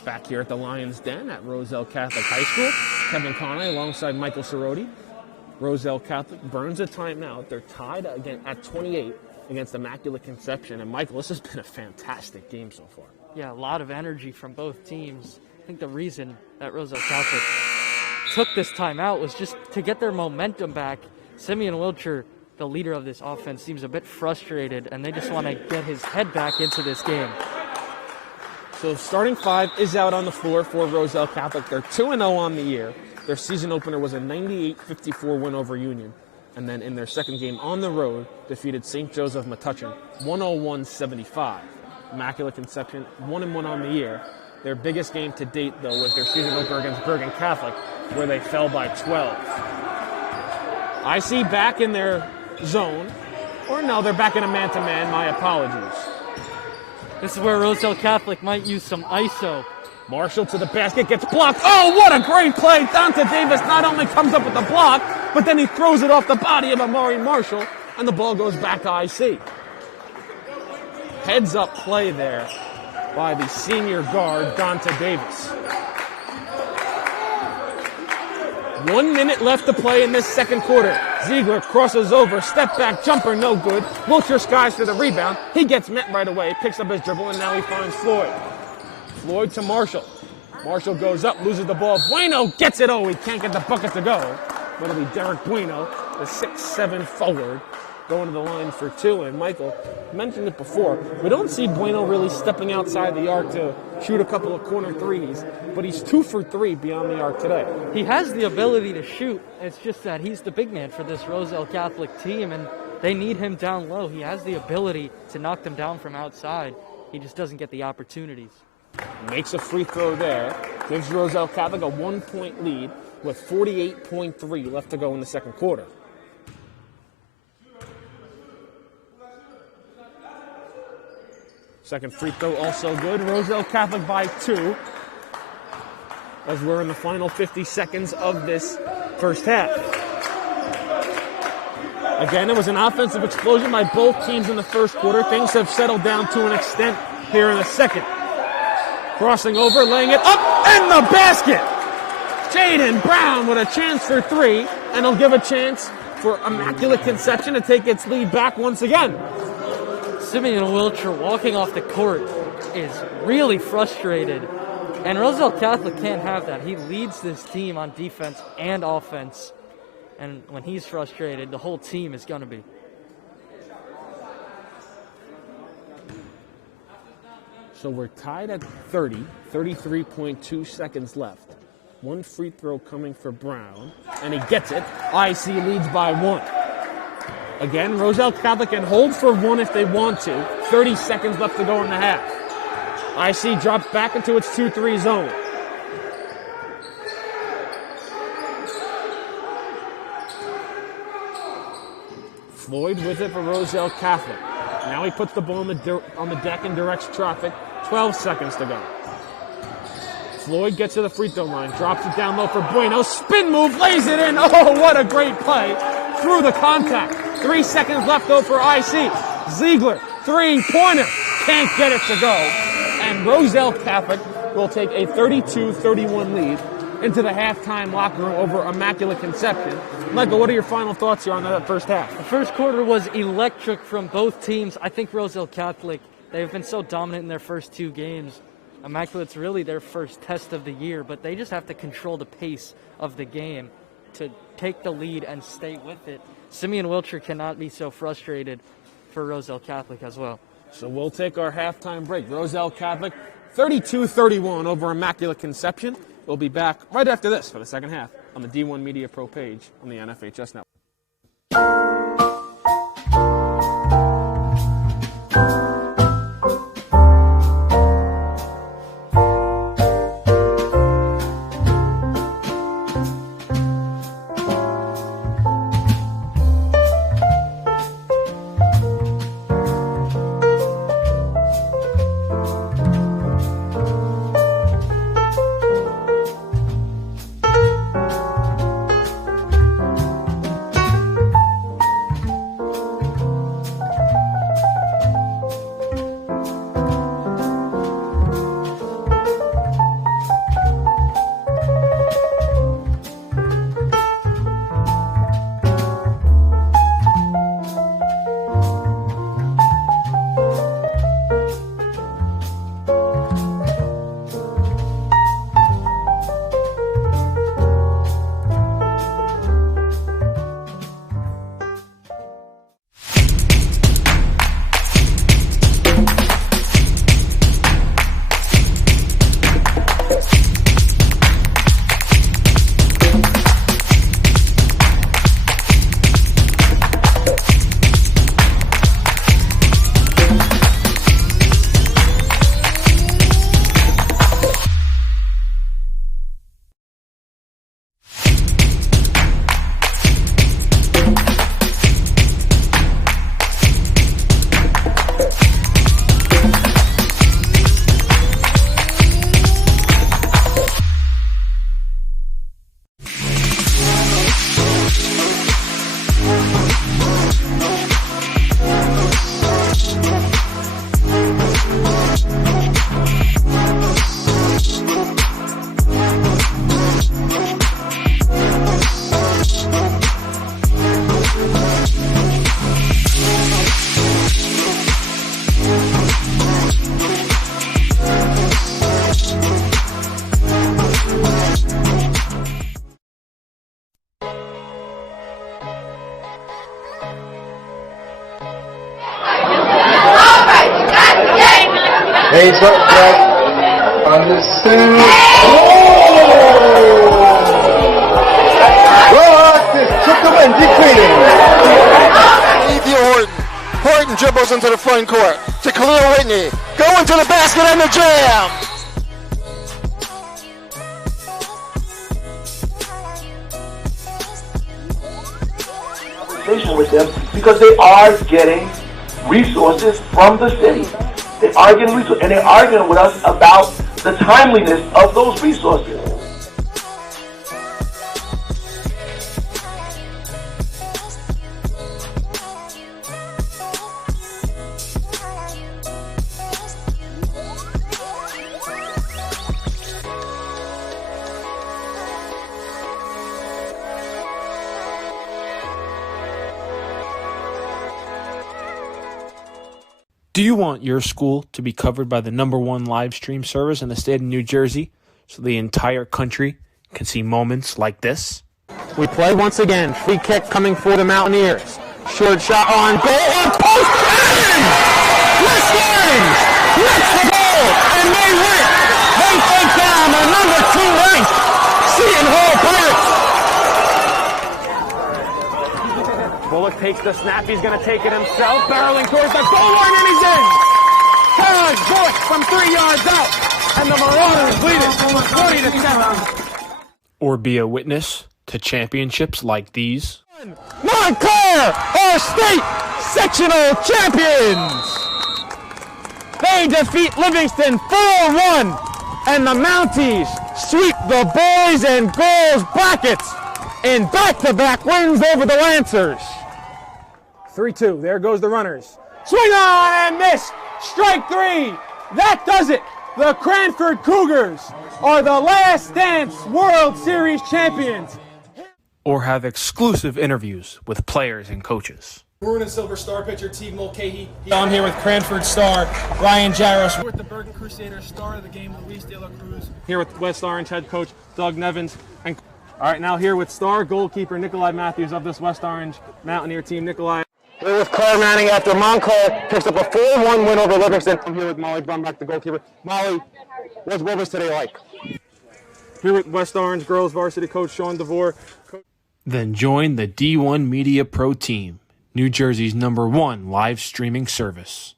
Back here at the Lions Den at Roselle Catholic High School. Kevin Conley alongside Michael Cerroti. Roselle Catholic burns a timeout. They're tied again at 28 against Immaculate Conception. And Michael, this has been a fantastic game so far. Yeah, a lot of energy from both teams. I think the reason that Roselle Catholic took this timeout was just to get their momentum back. Simeon Wilcher, the leader of this offense, seems a bit frustrated, and they just want to get his head back into this game. So starting 5 is out on the floor for Roselle Catholic. They're 2-0 on the year. Their season opener was a 98-54 win over Union. And then in their second game on the road, defeated St. Joseph Metuchen 101-75. Immaculate Conception 1-1 on the year. Their biggest game to date, though, was their season opener against Bergen Catholic, where they fell by 12. IC back in their zone. Or no, they're back in a man-to-man. My apologies. This is where Roselle Catholic might use some ISO. Marshall to the basket, gets blocked. Oh, what a great play. Dante Davis not only comes up with the block, but then he throws it off the body of Amari Marshall, and the ball goes back to IC. Heads up play there by the senior guard, Dante Davis. 1 minute left to play in this second quarter. Ziegler crosses over, step back jumper, no good. Wilcher skies for the rebound. He gets met right away, picks up his dribble, and now he finds Floyd. Floyd to Marshall. Marshall goes up, loses the ball. Bueno gets it. Oh, he can't get the bucket to go. It'll be Derek Bueno, the 6'7" forward, going to the line for 2. And Michael mentioned it before. We don't see Bueno really stepping outside the arc to shoot a couple of corner threes, but he's 2 for 3 beyond the arc today. He has the ability to shoot. It's just that he's the big man for this Roselle Catholic team, and they need him down low. He has the ability to knock them down from outside. He just doesn't get the opportunities. Makes a free throw there. Gives Roselle Catholic a 1-point lead with 48.3 left to go in the second quarter. Second free throw also good. Roselle Catholic by 2 as we're in the final 50 seconds of this first half. Again, it was an offensive explosion by both teams in the first quarter. Things have settled down to an extent here in the second. Crossing over, laying it up, and the basket! Jayden Brown with a chance for 3, and he'll give a chance for Immaculate Conception to take its lead back once again. Simeon Wilcher walking off the court is really frustrated, and Roselle Catholic can't have that. He leads this team on defense and offense, and when he's frustrated, the whole team is going to be. So we're tied at 30, 33.2 seconds left. 1 free throw coming for Brown, and he gets it. IC leads by 1. Again, Roselle Catholic can hold for 1 if they want to. 30 seconds left to go in the half. IC drops back into its 2-3 zone. Floyd with it for Roselle Catholic. Now he puts the ball on the deck and directs traffic. 12 seconds to go. Floyd gets to the free throw line, drops it down low for Bueno. Spin move, lays it in. Oh, what a great play. Through the contact. 3 seconds left though for IC. Ziegler, 3-pointer. Can't get it to go. And Roselle Catholic will take a 32-31 lead into the halftime locker room over Immaculate Conception. Michael, what are your final thoughts here on that first half? The first quarter was electric from both teams. I think Roselle Catholic, they've been so dominant in their first 2 games. Immaculate's really their first test of the year, but they just have to control the pace of the game to take the lead and stay with it. Simeon Wilcher cannot be so frustrated for Roselle Catholic as well. So we'll take our halftime break. Roselle Catholic 32-31 over Immaculate Conception. We'll be back right after this for the second half on the D1 Media Pro page on the NFHS Network. Hands up back on the suit. Ross took the win, defeating. Horton dribbles into the front court to Khalil Whitney. Going to the basket and the jam. With them because they are getting resources from the city. They are getting resources, and they're arguing with us about the timeliness of those resources. Do you want your school to be covered by the #1 live stream service in the state of New Jersey so the entire country can see moments like this? We play once again. Free kick coming for the Mountaineers. Short shot on goal. On post in! West Orange lifts the goal, and they win. They take down the #2 ranked Seton Hall Pirates. Bullock takes the snap. He's going to take it himself. Barreling towards the goal line, and he's in. Terrence Bullock from 3 yards out. And the Marauders lead it 20-7. Or be a witness to championships like these? Montclair are state sectional champions. They defeat Livingston 4-1. And the Mounties sweep the boys and girls brackets in back-to-back wins over the Lancers. 3-2, there goes the runners. Swing on and miss, strike 3. That does it. The Cranford Cougars are the Last Dance World Series champions. Or have exclusive interviews with players and coaches. Maroon and Silver Star pitcher Teague Mulcahy. I'm here with Cranford star Ryan Jaros. With the Bergen Crusaders star of the game, Luis De La Cruz. Here with West Orange head coach Doug Nevins. And all right, now here with star goalkeeper Nikolai Matthews of this West Orange Mountaineer team. Nikolai. Here with Claire Manning after Montclair picks up a 4-1 win over Livingston. I'm here with Molly Brumback, the goalkeeper. Molly, what was today like? Here with West Orange girls varsity coach Sean DeVore. Then join the D1 Media Pro team, New Jersey's #1 live streaming service.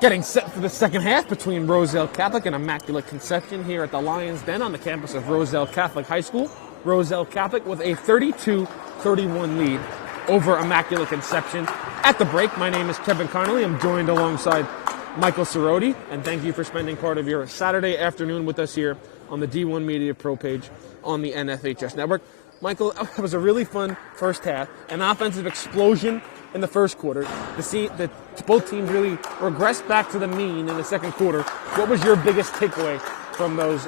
Getting set for the second half between Roselle Catholic and Immaculate Conception here at the Lions Den on the campus of Roselle Catholic High School. Roselle Catholic with a 32-31 lead over Immaculate Conception. At the break, my name is Kevin Connolly. I'm joined alongside Michael Cerroti, and thank you for spending part of your Saturday afternoon with us here on the D1 Media Pro page on the NFHS Network. Michael, it was a really fun first half, an offensive explosion in the first quarter to see that both teams really regressed back to the mean in the second quarter. What was your biggest takeaway from those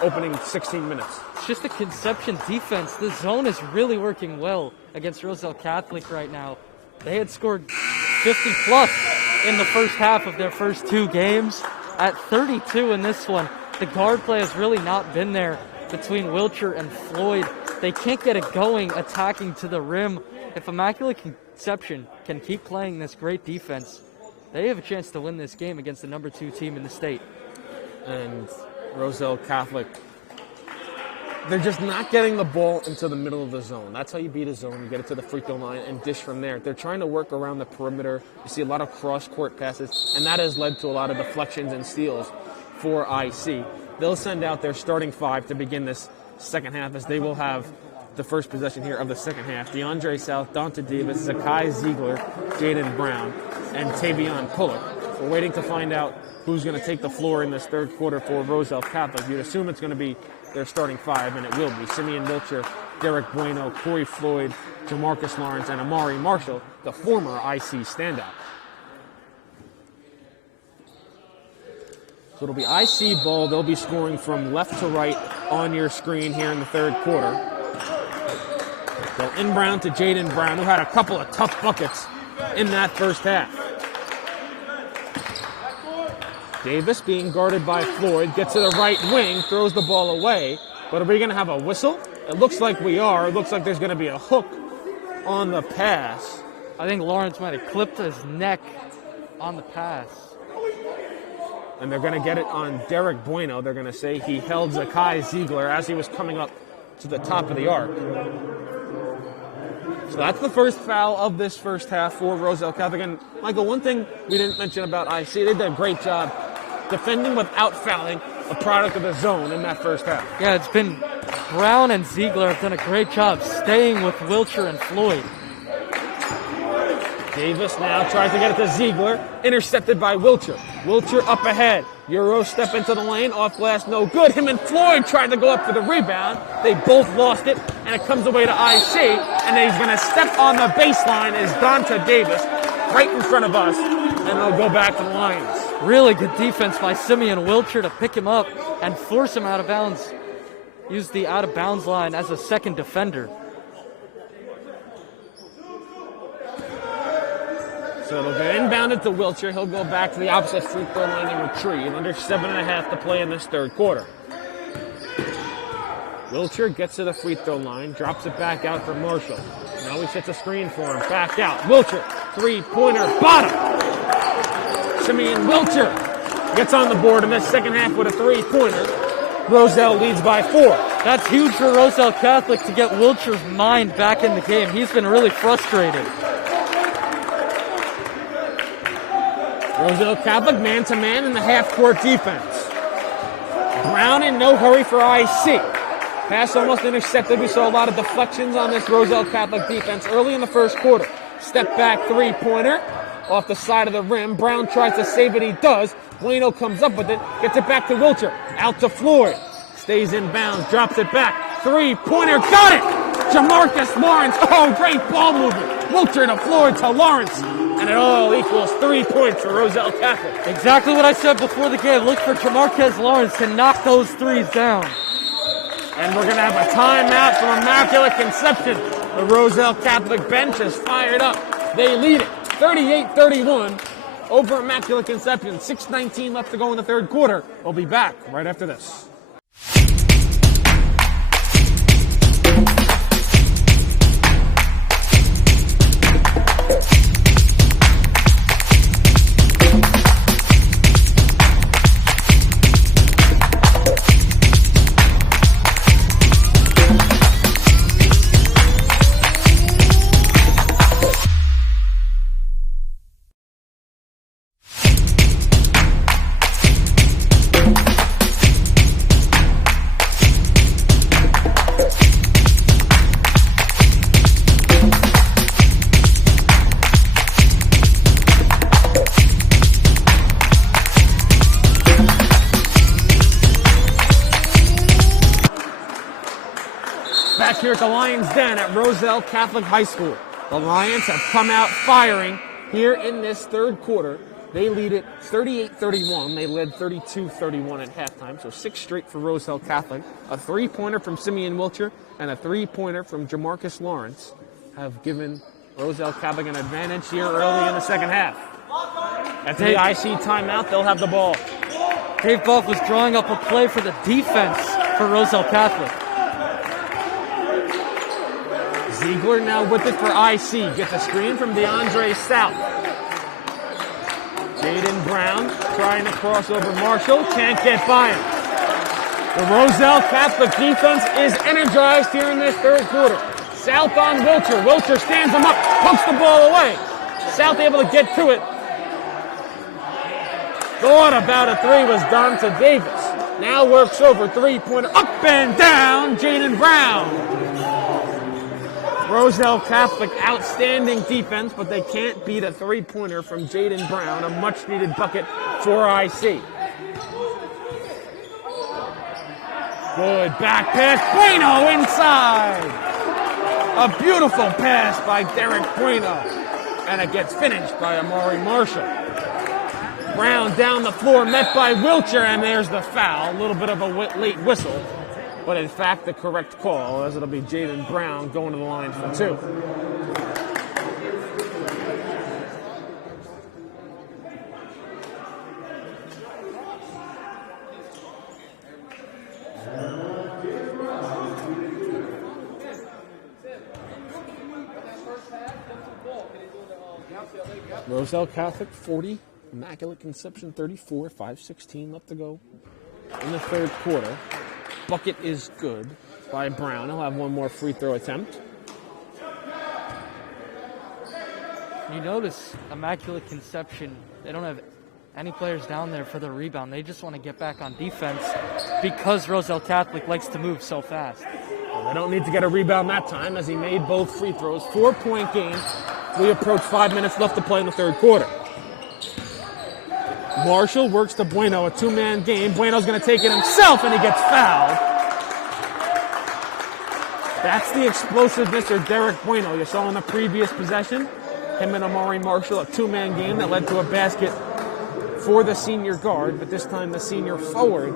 opening 16 minutes? It's just the Conception defense. The zone is really working well against Roselle Catholic right now. They had scored 50-plus in the first half of their first two games. At 32 in this one, the guard play has really not been there. between Wiltshire and Floyd. They can't get it going attacking to the rim. If Immaculate Conception can keep playing this great defense, they have a chance to win this game against the number 2 team in the state. And Roselle Catholic, they're just not getting the ball into the middle of the zone. That's how you beat a zone. You get it to the free throw line and dish from there. They're trying to work around the perimeter. You see a lot of cross-court passes, and that has led to a lot of deflections and steals for IC. They'll send out their starting 5 to begin this second half, as they will have the first possession here of the second half. DeAndre South, Dante Davis, Zakai Ziegler, Jayden Brown, and Tavion Puller. We're waiting to find out who's going to take the floor in this third quarter for Roselle Catholic. You'd assume it's going to be their starting 5, and it will be Simeon Wiltshire, Derek Bueno, Corey Floyd, Jamarcus Lawrence, and Amari Marshall, the former IC standout. So it'll be IC ball. They'll be scoring from left to right on your screen here in the third quarter. They'll inbound to Jayden Brown, who had a couple of tough buckets in that first half. Davis being guarded by Floyd, gets to the right wing, throws the ball away. But are we going to have a whistle? It looks like we are. It looks like there's going to be a hook on the pass. I think Lawrence might have clipped his neck on the pass. And they're going to get it on Derek Bueno. They're going to say he held Zakai Ziegler as he was coming up to the top of the arc. So that's the first foul of this first half for Roselle Catholic. And Michael, one thing we didn't mention about IC, they did a great job defending without fouling, a product of the zone in that first half. Yeah, it's been Brown and Ziegler have done a great job staying with Wiltshire and Floyd. Davis now tries to get it to Ziegler, intercepted by Wiltshire. Wiltshire up ahead. Euro step into the lane, off glass, no good. Him and Floyd tried to go up for the rebound. They both lost it, and it comes away to IC, and he's going to step on the baseline is Dante Davis, right in front of us, and they'll go back to the Lions. Really good defense by Simeon Wiltshire to pick him up and force him out of bounds. Use the out of bounds line as a second defender. So it'll get inbounded to Wiltshire. He'll go back to the opposite free throw line and retrieve. Under 7.5 to play in this third quarter. Wiltshire gets to the free throw line, drops it back out for Marshall. Now he sets a screen for him. Back out. Wiltshire, three-pointer, bottom. Simeon Wiltshire gets on the board in this second half with a three-pointer. Roselle leads by 4. That's huge for Roselle Catholic to get Wiltshire's mind back in the game. He's been really frustrated. Roselle Catholic man-to-man in the half-court defense. Brown in no hurry for IC. Pass almost intercepted. We saw a lot of deflections on this Roselle Catholic defense early in the first quarter. Step back three-pointer off the side of the rim. Brown tries to save it. He does. Bueno comes up with it. Gets it back to Wiltshire. Out to Floyd. Stays in bounds. Drops it back. Three-pointer. Got it! Jamarcus Lawrence. Oh, great ball movement. Wiltshire to Floyd to Lawrence. And it all equals 3 points for Roselle Catholic. Exactly what I said before the game. Look for Jamarcus Lawrence to knock those threes down. And we're going to have a timeout from Immaculate Conception. The Roselle Catholic bench is fired up. They lead it 38-31 over Immaculate Conception. 6:19 left to go in the third quarter. We'll be back right after this. Back here at the Lions' Den at Roselle Catholic High School. The Lions have come out firing here in this third quarter. They lead it 38-31. They led 32-31 at halftime, so 6 straight for Roselle Catholic. A three-pointer from Simeon Wiltshire and a three-pointer from Jamarcus Lawrence have given Roselle Catholic an advantage here early in the second half. At the IC timeout, they'll have the ball. Dave Buff was drawing up a play for the defense for Roselle Catholic. Ziegler now with it for IC. Gets a screen from DeAndre South. Jayden Brown trying to cross over Marshall. Can't get by him. The Roselle Catholic defense is energized here in this third quarter. South on Wilcher. Wilcher stands him up, pokes the ball away. South able to get to it. Thought about a three was Donta Davis. Now works over three-pointer. Up and down, Jayden Brown. Roselle Catholic, outstanding defense, but they can't beat a three-pointer from Jayden Brown, a much-needed bucket for IC. Good back pass, Bueno inside. A beautiful pass by Derek Bueno, and it gets finished by Amari Marshall. Brown down the floor, met by Wilcher, and there's the foul. A little bit of a late whistle, but in fact the correct call, as it'll be Jayden Brown going to the line for two. Roselle Catholic 40, Immaculate Conception 34, 5:16 left to go in the third quarter. Bucket is good by Brown. He'll have one more free throw attempt. You notice Immaculate Conception, they don't have any players down there for the rebound. They just want to get back on defense because Roselle Catholic likes to move so fast. Well, they don't need to get a rebound that time as he made both free throws. 4-point game. We approach 5 minutes left to play in the third quarter. Marshall works to Bueno, a two-man game. Bueno's going to take it himself, and he gets fouled. That's the explosiveness of Derek Bueno you saw in the previous possession. Him and Amari Marshall, a two-man game that led to a basket for the senior guard, but this time the senior forward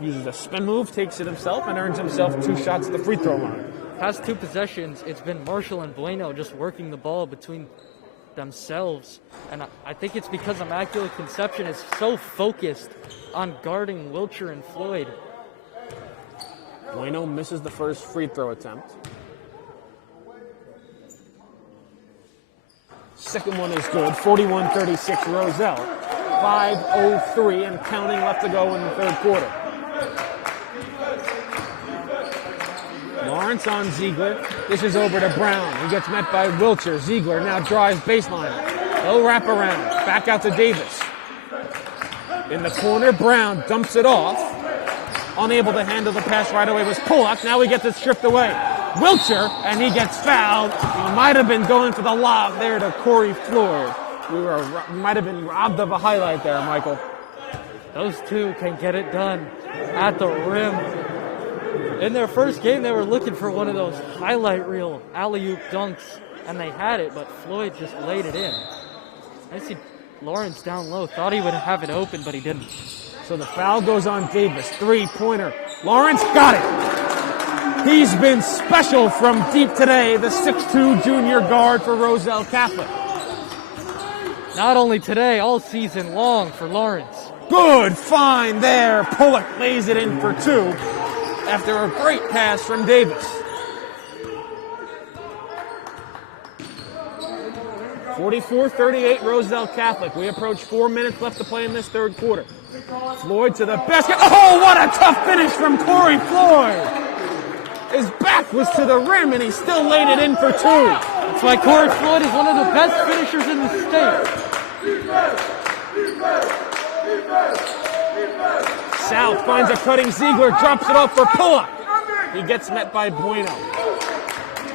uses a spin move, takes it himself, and earns himself 2 shots at the free throw line. Past 2 possessions, it's been Marshall and Bueno just working the ball between themselves. And I think it's because Immaculate Conception is so focused on guarding Wilcher and Floyd. Bueno misses the first free throw attempt. Second one is good, 41-36 Roselle. 5:03 and counting left to go in the third quarter. Lawrence on Ziegler. This is over to Brown. He gets met by Wilcher. Ziegler now drives baseline. He'll wrap around. Back out to Davis. In the corner, Brown dumps it off. Unable to handle the pass right away was Pollock. Now he gets it stripped away. Wilcher, and he gets fouled. He might have been going for the lob there to Corey Floyd. We might have been robbed of a highlight there, Michael. Those two can get it done at the rim. In their first game, they were looking for one of those highlight reel alley-oop dunks, and they had it, but Floyd just laid it in. I see Lawrence down low. Thought he would have it open, but he didn't. So the foul goes on Davis. Three-pointer. Lawrence got it. He's been special from deep today, the 6'2 junior guard for Roselle Catholic. Not only today, all season long for Lawrence. Good find there. Pollock lays it in for 2 after a great pass from Davis. 44-38 Roselle Catholic. We approach 4 minutes left to play in this third quarter. Floyd to the basket. Oh, what a tough finish from Corey Floyd. His back was to the rim, and he still laid it in for 2. That's why Corey Floyd is one of the best finishers in the state. South finds a cutting Ziegler, drops it off for Pollock. He gets met by Bueno.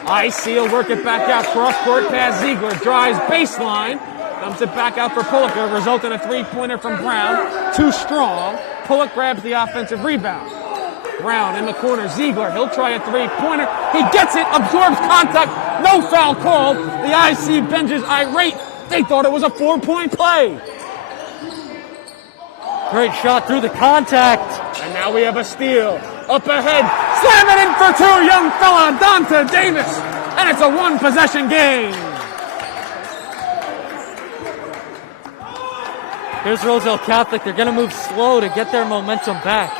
IC will work it back out, cross-court pass. Ziegler drives baseline, dumps it back out for Pollock. It'll result in a three-pointer from Brown. Too strong. Pollock grabs the offensive rebound. Brown in the corner. Ziegler, he'll try a three-pointer. He gets it, absorbs contact. No foul called. The IC bench is irate. They thought it was a 4-point play. Great shot through the contact. And now we have a steal. Up ahead. Slam it in for 2, young fella, Donta Davis. And it's a one-possession game. Here's Roselle Catholic. They're going to move slow to get their momentum back.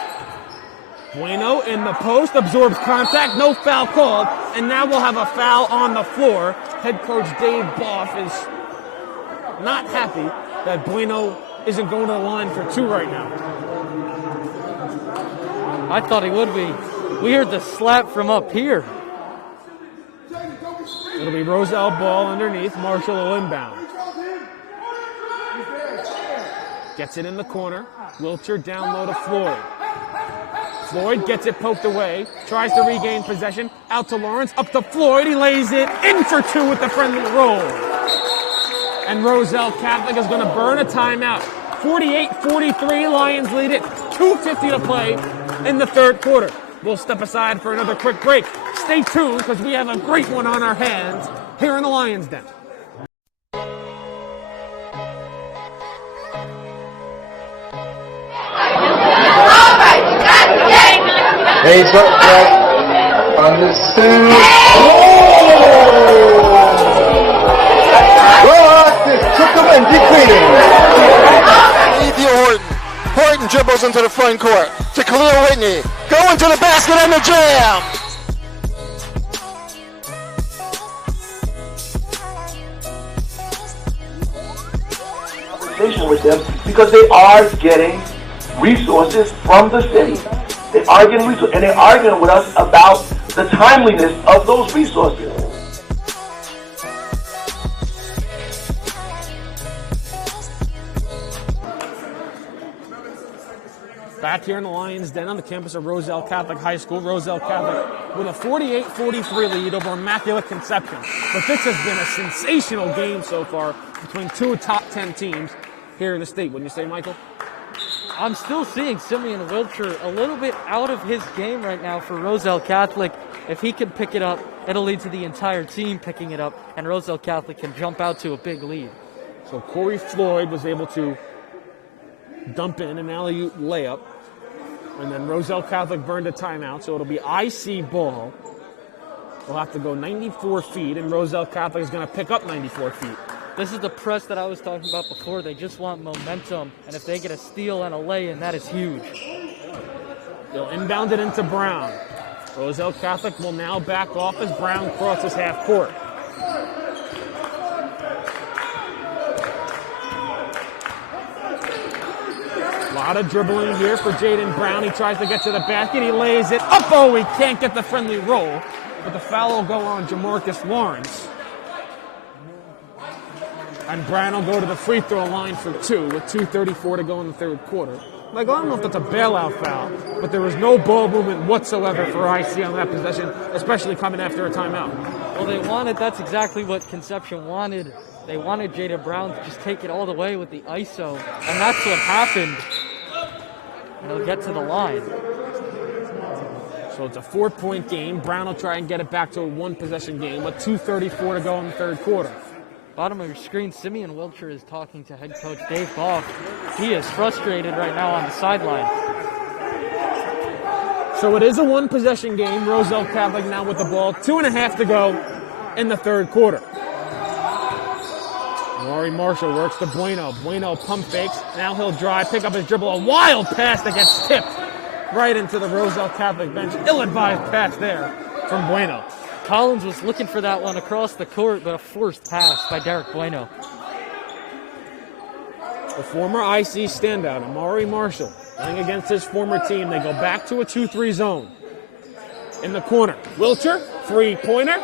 Bueno in the post, absorbs contact, no foul called, and now we'll have a foul on the floor. Head coach Dave Boff is not happy that Bueno isn't going to the line for two right now. I thought he would be. We heard the slap from up here. It'll be Roselle ball underneath. Marshall will inbound. Gets it in the corner. Wilcher down low to Floyd. Floyd gets it poked away. Tries to regain possession. Out to Lawrence. Up to Floyd. He lays it in for two with the friendly roll. And Roselle Catholic is going to burn a timeout. 48-43. Lions lead it. 2:50 to play in the third quarter. We'll step aside for another quick break. Stay tuned because we have a great one on our hands here in the Lions Den. He's up back on the stand. Took the win, defeating. Horton. Horton dribbles into the front court to Khalil Whitney. Going to the basket and the jam. Conversation with them because they are getting resources from the city. They are getting resources, and they're arguing with us about the timeliness of those resources. Back here in the Lions Den on the campus of Roselle Catholic High School. Roselle Catholic with a 48-43 lead over Immaculate Conception. But this has been a sensational game so far between two top 10 teams here in the state. Wouldn't you say, Michael? I'm still seeing Simeon Wilcher a little bit out of his game right now for Roselle Catholic. If he can pick it up, it'll lead to the entire team picking it up, and Roselle Catholic can jump out to a big lead. So Corey Floyd was able to dump in an alley-oop layup, and then Roselle Catholic burned a timeout, so it'll be IC ball. We'll have to go 94 feet, and Roselle Catholic is going to pick up 94 feet. This is the press that I was talking about before. They just want momentum, and if they get a steal and a lay-in, that is huge. They'll inbound it into Brown. Roselle Catholic will now back off as Brown crosses half court. A lot of dribbling here for Jayden Brown. He tries to get to the basket. He lays it up. Oh, he can't get the friendly roll. But the foul will go on Jamarcus Lawrence. And Brown will go to the free throw line for two with 2:34 to go in the third quarter. Like, I don't know if that's a bailout foul, but there was no ball movement whatsoever for IC on that possession, especially coming after a timeout. Well, that's exactly what Conception wanted. They wanted Jayden Brown to just take it all the way with the ISO, and that's what happened. And they'll get to the line. So it's a 4-point game. Brown will try and get it back to a one-possession game with 2:34 to go in the third quarter. Bottom of your screen, Simeon Wilcher is talking to head coach Dave Boff. He is frustrated right now on the sideline. So it is a one-possession game. Roselle Catholic now with the ball. 2.5 to go in the third quarter. Maury Marshall works to Bueno. Bueno pump fakes. Now he'll drive, pick up his dribble. A wild pass that gets tipped right into the Roselle Catholic bench. Ill-advised pass there from Bueno. Collins was looking for that one across the court, but a forced pass by Derek Bueno. The former IC standout, Amari Marshall, playing against his former team. They go back to a 2-3 zone. In the corner, Wilcher, three-pointer,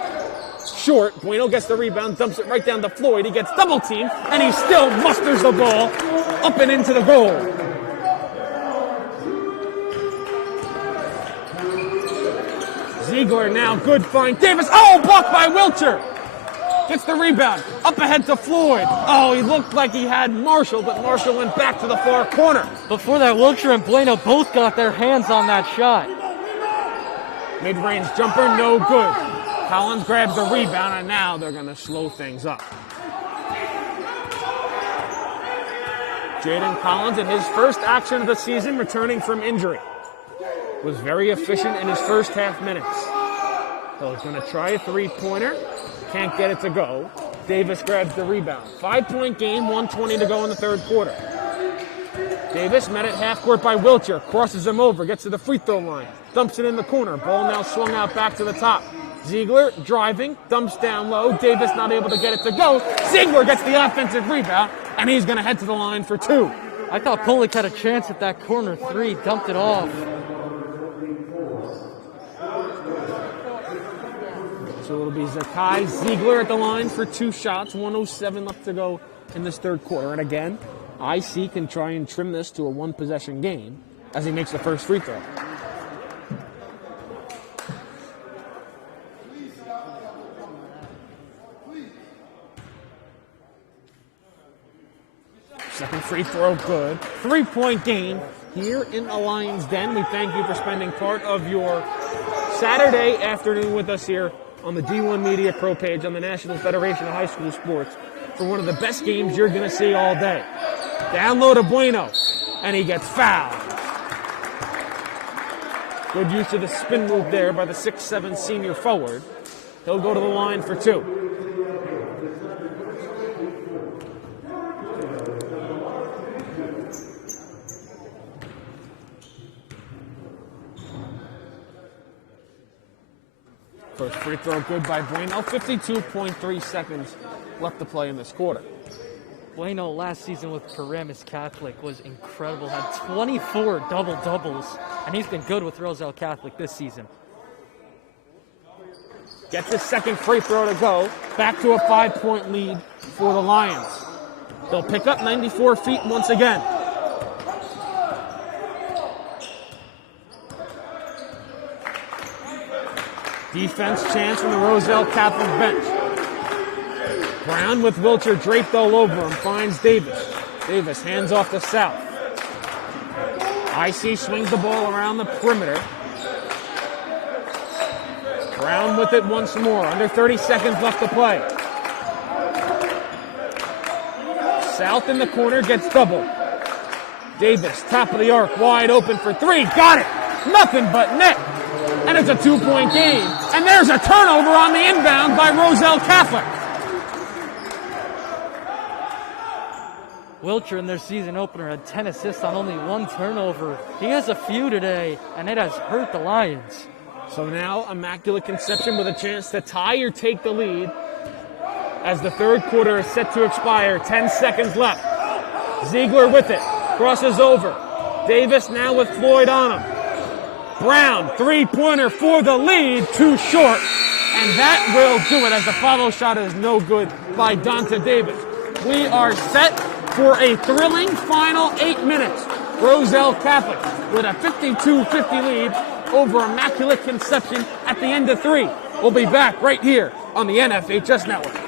short. Bueno gets the rebound, dumps it right down to Floyd. He gets double-teamed, and he still musters the ball up and into the goal. Ziegler now, good find. Davis, blocked by Wilcher. Gets the rebound, up ahead to Floyd. Oh, he looked like he had Marshall, but Marshall went back to the far corner. Before that, Wilcher and Bueno both got their hands on that shot. Mid-range jumper, no good. Collins grabs the rebound, and now they're going to slow things up. Jayden Collins, in his first action of the season, returning from injury, was very efficient in his first half minutes. So he's going to try a three-pointer. Can't get it to go. Davis grabs the rebound. 5-point game, 1:20 to go in the third quarter. Davis met at half court by Wilcher. Crosses him over, gets to the free throw line. dumps it in the corner. Ball now swung out back to the top. Ziegler driving, dumps down low. Davis not able to get it to go. Ziegler gets the offensive rebound, and he's going to head to the line for 2. I thought Polik had a chance at that corner 3, dumped it off. So it'll be Zakai Ziegler at the line for 2 shots. 1:07 left to go in this third quarter. And again, IC can try and trim this to a 1-possession game as he makes the first free throw. Second free throw good. 3-point game here in the Lions Den. We thank you for spending part of your Saturday afternoon with us here on the D1 Media Pro page on the National Federation of High School Sports for one of the best games you're going to see all day. Down low to Bueno, and he gets fouled. Good use of the spin move there by the 6'7" senior forward. He'll go to the line for 2. First free throw good by Bueno. 52.3 seconds left to play in this quarter. Bueno last season with Paramus Catholic was incredible. Had 24 double-doubles, and he's been good with Roselle Catholic this season. Gets his second free throw to go. Back to a 5-point lead for the Lions. They'll pick up 94 feet once again. Defense chance from the Roselle Catholic bench. Brown with Wilcher draped all over him, finds Davis. Davis hands off to South. IC swings the ball around the perimeter. Brown with it once more, under 30 seconds left to play. South in the corner gets doubled. Davis, top of the arc, wide open for 3, got it! Nothing but net! And it's a 2-point game. And there's a turnover on the inbound by Roselle Catholic. Wilcher in their season opener had 10 assists on only 1 turnover. He has a few today, and it has hurt the Lions. So now Immaculate Conception with a chance to tie or take the lead as the third quarter is set to expire. 10 seconds left. Ziegler with it. Crosses over. Davis now with Floyd on him. Brown, 3-pointer for the lead, too short. And that will do it as the follow shot is no good by Dante Davis. We are set for a thrilling final 8 minutes. Roselle Catholic with a 52-50 lead over Immaculate Conception at the end of 3. We'll be back right here on the NFHS Network.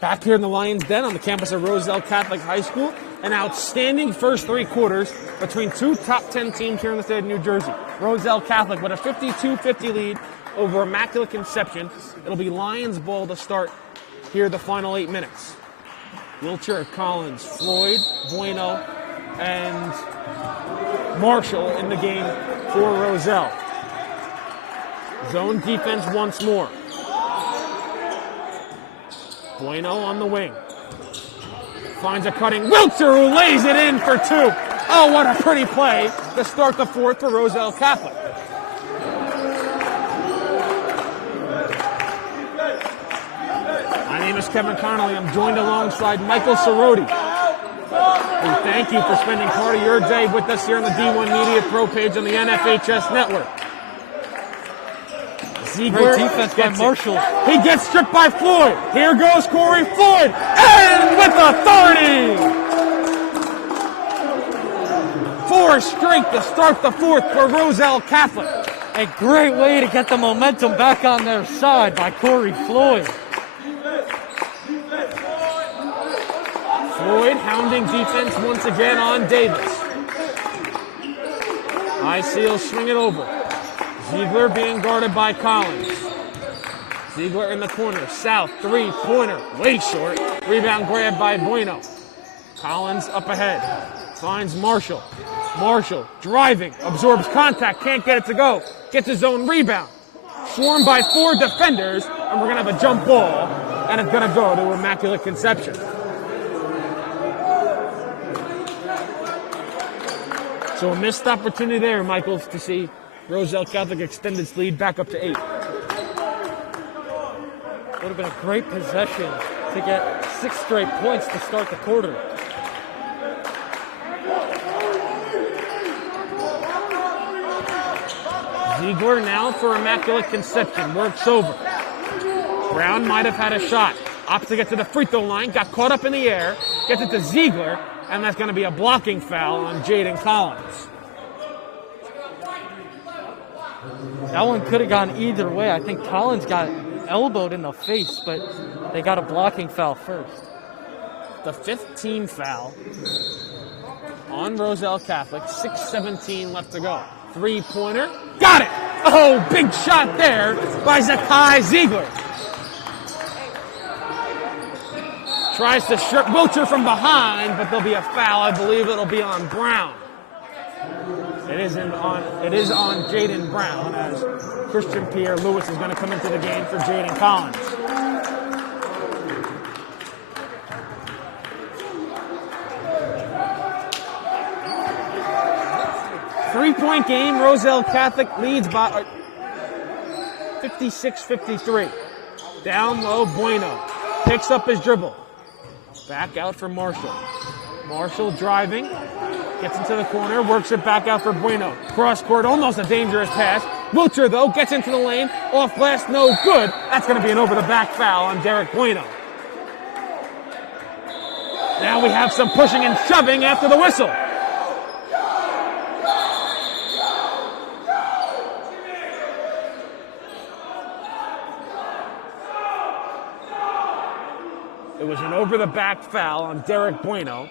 Back here in the Lions Den on the campus of Roselle Catholic High School, an outstanding first 3 quarters between 2 top 10 teams here in the state of New Jersey. Roselle Catholic with a 52-50 lead over Immaculate Conception. It'll be Lions ball to start here the final 8 minutes. Wilcher, Collins, Floyd, Bueno, and Marshall in the game for Roselle. Zone defense once more. Bueno on the wing. Finds a cutting Wilcher, who lays it in for 2. Oh, what a pretty play to start the 4th for Roselle Catholic. My name is Kevin Connolly. I'm joined alongside Michael Cerroti. We thank you for spending part of your day with us here on the D1 Media Pro page on the NFHS Network. Ziegler Great defense by Marshall. He gets stripped by Floyd. Here goes Corey Floyd, and with authority. 4 straight to start the fourth for Roselle Catholic. A great way to get the momentum back on their side by Corey Floyd. Floyd hounding defense once again on Davis. Seal swing it over. Ziegler being guarded by Collins. Ziegler in the corner. South, 3-pointer. Way short. Rebound grabbed by Bueno. Collins up ahead. Finds Marshall. Marshall driving. Absorbs contact. Can't get it to go. Gets his own rebound. Swarmed by 4 defenders. And we're going to have a jump ball. And it's going to go to Immaculate Conception. So a missed opportunity there, Michaels, to see Roselle Catholic extend its lead back up to 8. Would have been a great possession to get 6 straight points to start the quarter. Ziegler now for Immaculate Conception. Works over. Brown might have had a shot. Opts to get to the free throw line. Got caught up in the air. Gets it to Ziegler. And that's going to be a blocking foul on Jayden Collins. That one could have gone either way. I think Collins got elbowed in the face, but they got a blocking foul first. The 5th team foul on Roselle Catholic. 6:17 left to go. 3-pointer. Got it! Oh, big shot there by Zakai Ziegler. Tries to strip Wilcher from behind, but there'll be a foul. I believe it'll be on Brown. It is on Jayden Brown, as Christian Pierre Lewis is going to come into the game for Jayden Collins. Three-point game. Roselle Catholic leads by 56-53. Down low, Bueno picks up his dribble. Back out for Marshall. Marshall driving. Gets into the corner. Works it back out for Bueno. Cross court. Almost a dangerous pass. Wilcher, though, gets into the lane. Off glass. No good. That's going to be an over-the-back foul on Derek Bueno. Now we have some pushing and shoving after the whistle. It was an over-the-back foul on Derek Bueno.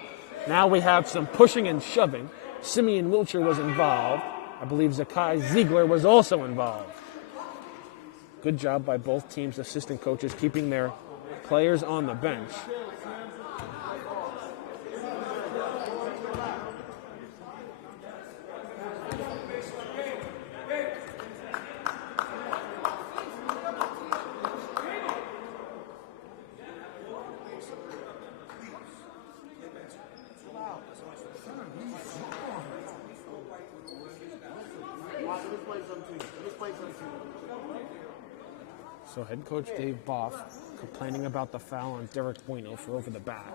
Now we have some pushing and shoving. Simeon Wilcher was involved. I believe Zakai Ziegler was also involved. Good job by both teams' assistant coaches keeping their players on the bench. So head coach Dave Boff complaining about the foul on Derek Bueno for over the back.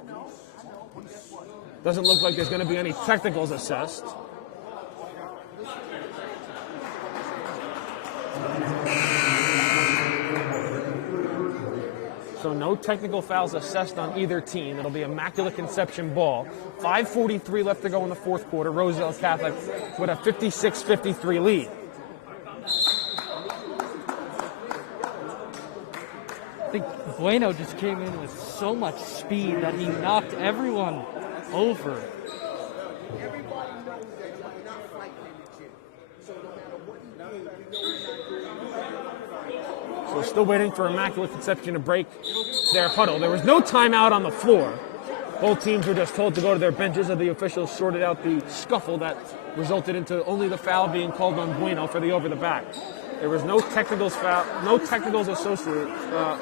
Doesn't look like there's going to be any technicals assessed. So no technical fouls assessed on either team. It'll be Immaculate Conception ball. 5:43 left to go in the fourth quarter. Roselle Catholic with a 56-53 lead. I think Bueno just came in with so much speed that he knocked everyone over. So still waiting for Immaculate Conception to break their huddle. There was no timeout on the floor. Both teams were just told to go to their benches, and the officials sorted out the scuffle that resulted into only the foul being called on Bueno for the over-the-back. There was no technicals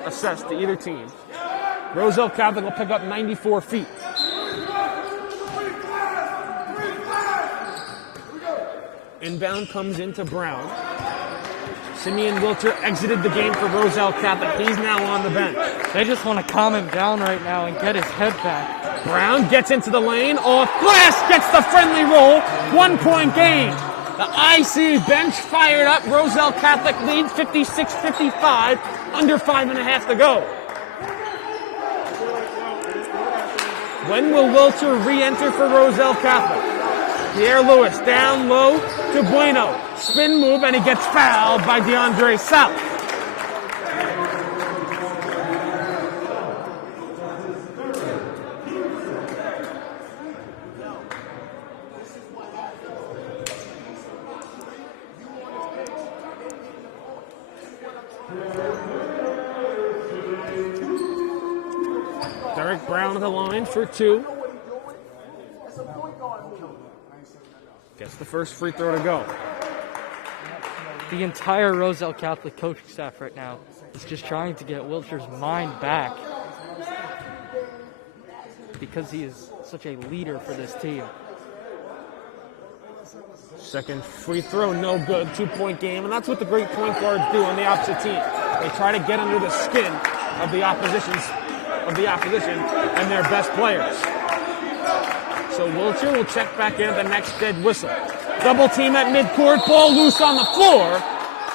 assessed to either team. Roselle Catholic will pick up 94 feet. Inbound comes into Brown. Simeon Wilcher exited the game for Roselle Catholic. He's now on the bench. They just want to calm him down right now and get his head back. Brown gets into the lane, off glass, gets the friendly roll, 1 point game. The IC bench fired up. Roselle Catholic lead 56-55, under 5.5 to go. When will Wilcher re-enter for Roselle Catholic? Pierre Lewis down low to Bueno. Spin move, and he gets fouled by DeAndre South. Derek Brown to the line for 2. Gets the first free throw to go. The entire Roselle Catholic coaching staff right now is just trying to get Wilcher's mind back because he is such a leader for this team. Second free throw, no good. 2 point game, and that's what the great point guards do on the opposite team. They try to get under the skin of the opposition and their best players. So Wilcher will check back in at the next dead whistle. Double team at midcourt, ball loose on the floor,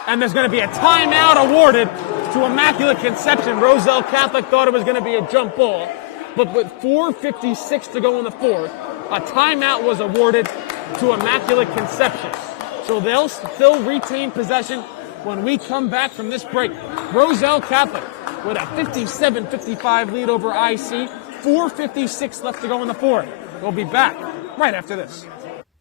and there's going to be a timeout awarded to Immaculate Conception. Roselle Catholic thought it was going to be a jump ball, but with 4:56 to go in the fourth, a timeout was awarded to Immaculate Conception. So they'll still retain possession when we come back from this break. Roselle Catholic with a 57-55 lead over IC, 4:56 left to go in the fourth. We'll be back right after this.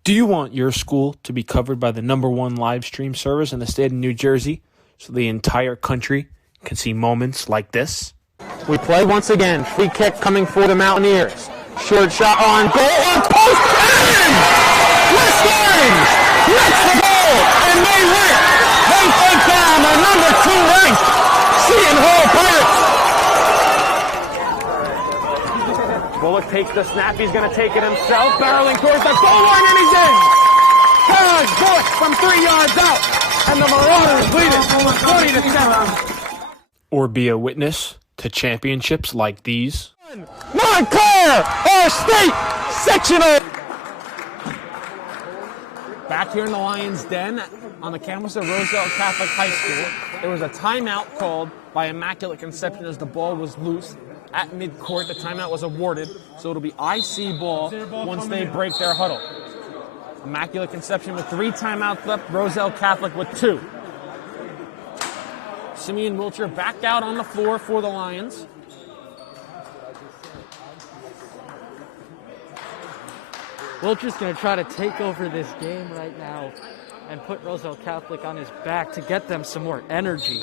Do you want your school to be covered by the #1 live stream service in the state of New Jersey so the entire country can see moments like this? We play once again. Free kick coming for the Mountaineers. Short shot on goal. On post. And West Orange gets the goal, and they win. They take down the #2 ranked Seton Hall Pirates. Bullock takes the snap. He's going to take it himself. Barreling towards the goal line, and he's in. Charles Bullock from 3 yards out, and the Marauders lead it 20-7. Or be a witness to championships like these? Montclair, our state sectional. Back here in the Lions' Den on the campus of Roselle Catholic High School, there was a timeout called by Immaculate Conception as the ball was loose at midcourt. The timeout was awarded, so it'll be IC ball once they break their huddle. Immaculate Conception with 3 timeouts left, Roselle Catholic with 2. Simeon Wilcher back out on the floor for the Lions. Wilcher's going to try to take over this game right now and put Roselle Catholic on his back to get them some more energy.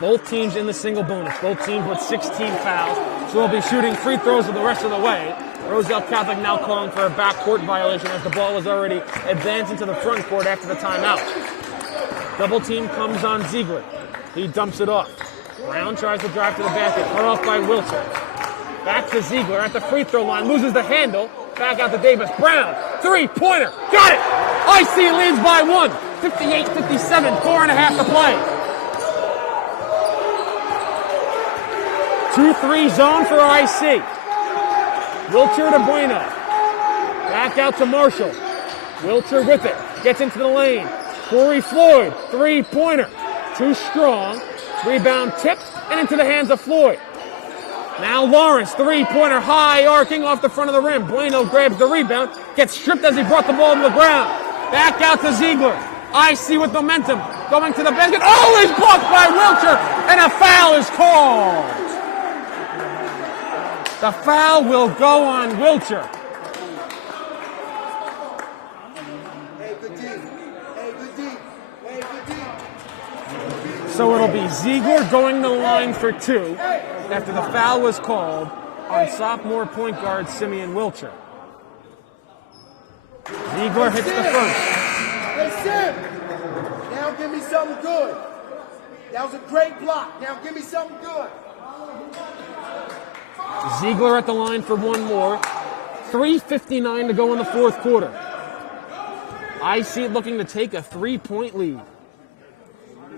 Both teams in the single bonus. Both teams with 16 fouls, so they'll be shooting free throws the rest of the way. Roselle Catholic now calling for a backcourt violation as the ball was already advancing to the front court after the timeout. Double team comes on Ziegler. He dumps it off. Brown tries to drive to the basket, cut off by Wilcher. Back to Ziegler at the free throw line, loses the handle. Back out to Davis. Brown, 3-pointer, got it! IC leads by 1, 58-57, 4.5 to play. 2-3 zone for IC. Wilcher to Bueno. Back out to Marshall. Wilcher with it. Gets into the lane. Corey Floyd, 3-pointer. Too strong. Rebound tipped and into the hands of Floyd. Now Lawrence, 3-pointer, high arcing off the front of the rim. Bueno grabs the rebound. Gets stripped as he brought the ball to the ground. Back out to Ziegler. IC with momentum. Going to the basket. Oh, he's blocked by Wilcher. And a foul is called. The foul will go on Wilcher. So it'll be Ziegler going to the line for 2 after the foul was called on sophomore point guard Simeon Wilcher. Ziegler hits the first. Hey, Sim, now give me something good. That was a great block. Now give me something good. Ziegler at the line for 1 more. 3:59 to go in the fourth quarter. IC looking to take a 3-point lead.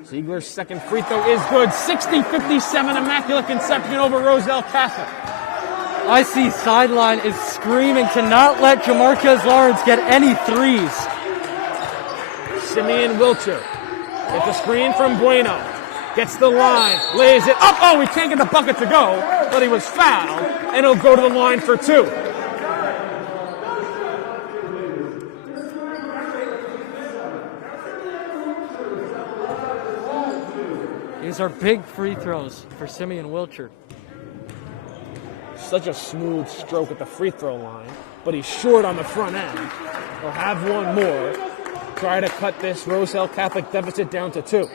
Ziegler's second free throw is good. 60-57 Immaculate Conception over Roselle Catholic. IC sideline is screaming to not let Jamarcus Lawrence get any threes. Simeon Wilcher gets a screen from Bueno. Gets the line, lays it up. Oh, he can't get the bucket to go, but he was fouled, and he'll go to the line for 2. These are big free throws for Simeon Wilcher. Such a smooth stroke at the free throw line, but he's short on the front end. He'll have one more. Try to cut this Roselle Catholic deficit down to 2.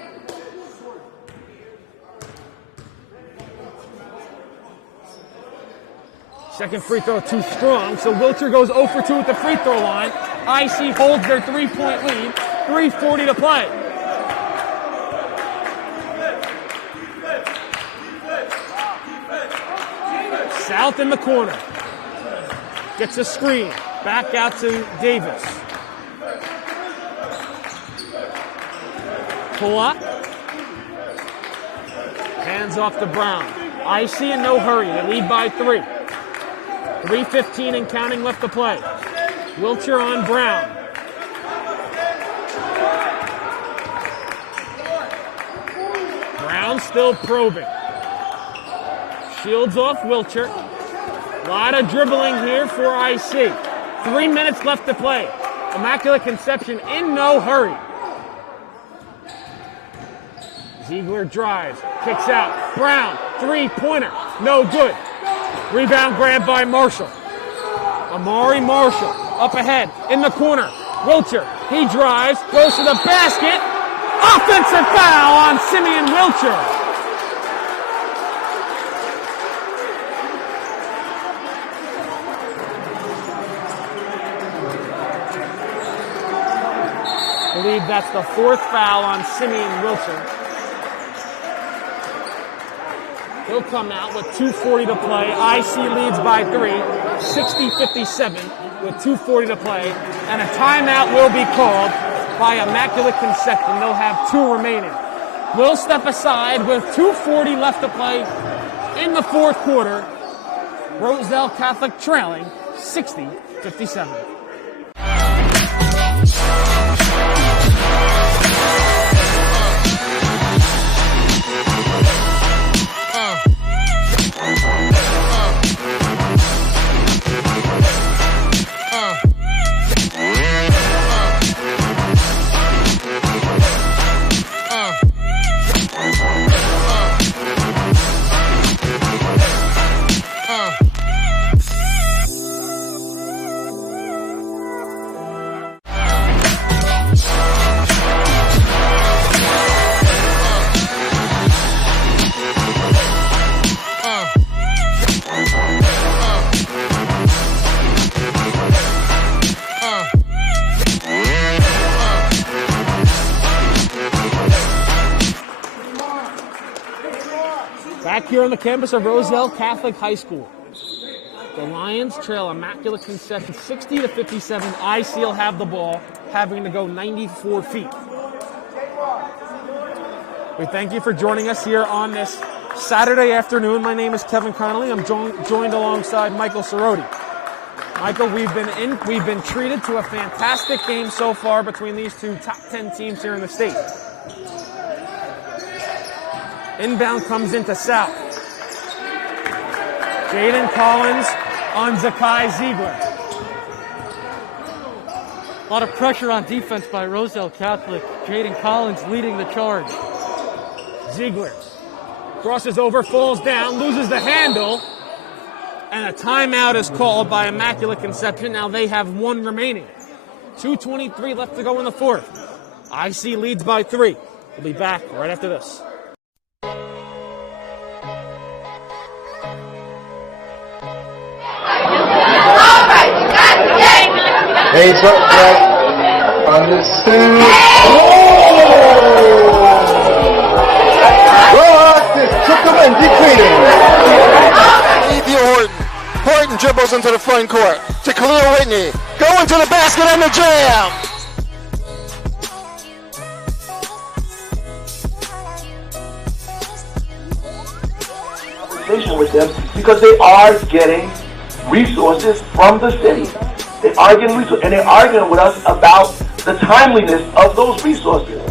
Second free throw too strong, so Wilcher goes 0 for 2 at the free throw line. IC holds their 3-point lead. 3:40 to play. South in the corner. Gets a screen. Back out to Davis. Pull up. Hands off to Brown. IC in no hurry. They lead by 3. 3:15 and counting left to play. Wilcher on Brown. Brown still probing. Shields off Wilcher. A lot of dribbling here for IC. 3 minutes left to play. Immaculate Conception in no hurry. Ziegler drives, kicks out. Brown, 3-pointer, no good. Rebound grab by Marshall. Amari Marshall up ahead in the corner. Wilcher, he drives, goes to the basket. Offensive foul on Simeon Wilcher. I believe that's the 4th foul on Simeon Wilcher. He'll come out with 2:40 to play. IC leads by 3, 60-57 with 2:40 to play. And a timeout will be called by Immaculate Conception. They'll have 2 remaining. We'll step aside with 2:40 left to play in the 4th quarter. Roselle Catholic trailing 60-57. Back here on the campus of Roselle Catholic High School. The Lions trail Immaculate Conception 60-57. IC will have the ball, having to go 94 feet. We thank you for joining us here on this Saturday afternoon. My name is Kevin Connolly. I'm joined alongside Michael Cerroti. Michael, we've been treated to a fantastic game so far between these 2 top 10 teams here in the state. Inbound comes into South. Jayden Collins on Zakai Ziegler. A lot of pressure on defense by Roselle Catholic. Jayden Collins leading the charge. Ziegler crosses over, falls down, loses the handle, and a timeout is called by Immaculate Conception. Now they have 1 remaining. 2:23 left to go in the 4th. IC leads by 3. We'll be back right after this. Hey, so, understood. Took them and decreasing. Ethan Horton. Horton dribbles into the front court to Khalil Whitney. Going to the basket and the jam. With them because they are getting resources from the city. They are getting resources, and they're arguing with us about the timeliness of those resources.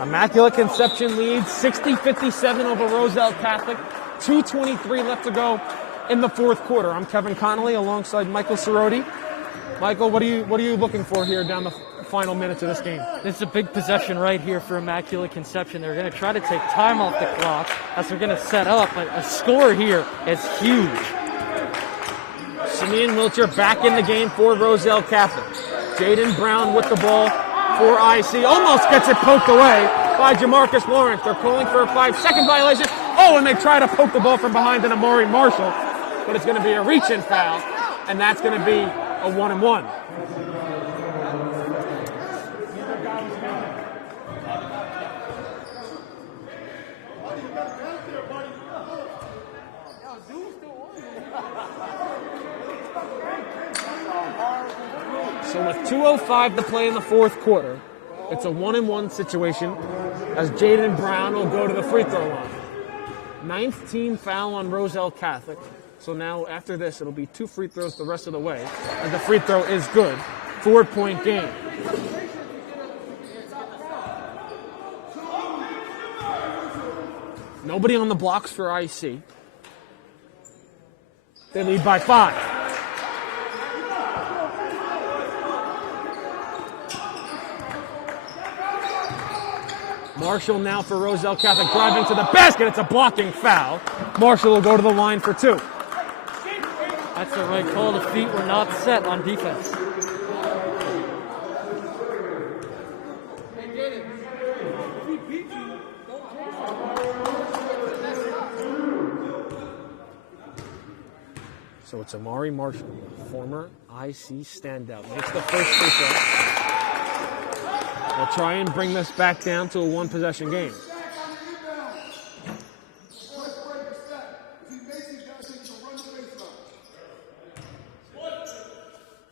Immaculate Conception leads 60-57 over Roselle Catholic. 2:23 left to go in the fourth quarter. I'm Kevin Connolly alongside Michael Cerroti. Michael, what are you looking for here down the final minutes of this game? This is a big possession right here for Immaculate Conception. They're going to try to take time off the clock as they're going to set up. A score here is huge. Simeon Wilcher back in the game for Roselle Catholic. Jayden Brown with the ball for IC. Almost gets it poked away by Jamarcus Lawrence. They're calling for a 5-second violation. Oh, and they try to poke the ball from behind to Amari Marshall. But it's going to be a reach-in foul, and that's going to be a 1-and-1. So with 2:05 to play in the fourth quarter, it's a 1-and-1 situation as Jayden Brown will go to the free throw line. 9th team foul on Roselle Catholic. So now after this, it'll be 2 free throws the rest of the way. And the free throw is good. 4-point game. Nobody on the blocks for IC. They lead by 5. Marshall now for Roselle Catholic, driving to the basket. It's a blocking foul. Marshall will go to the line for 2. That's the right call. The feet were not set on defense. So it's Amari Marshall, former IC standout, makes the first free throw. They'll try and bring this back down to a 1-possession game.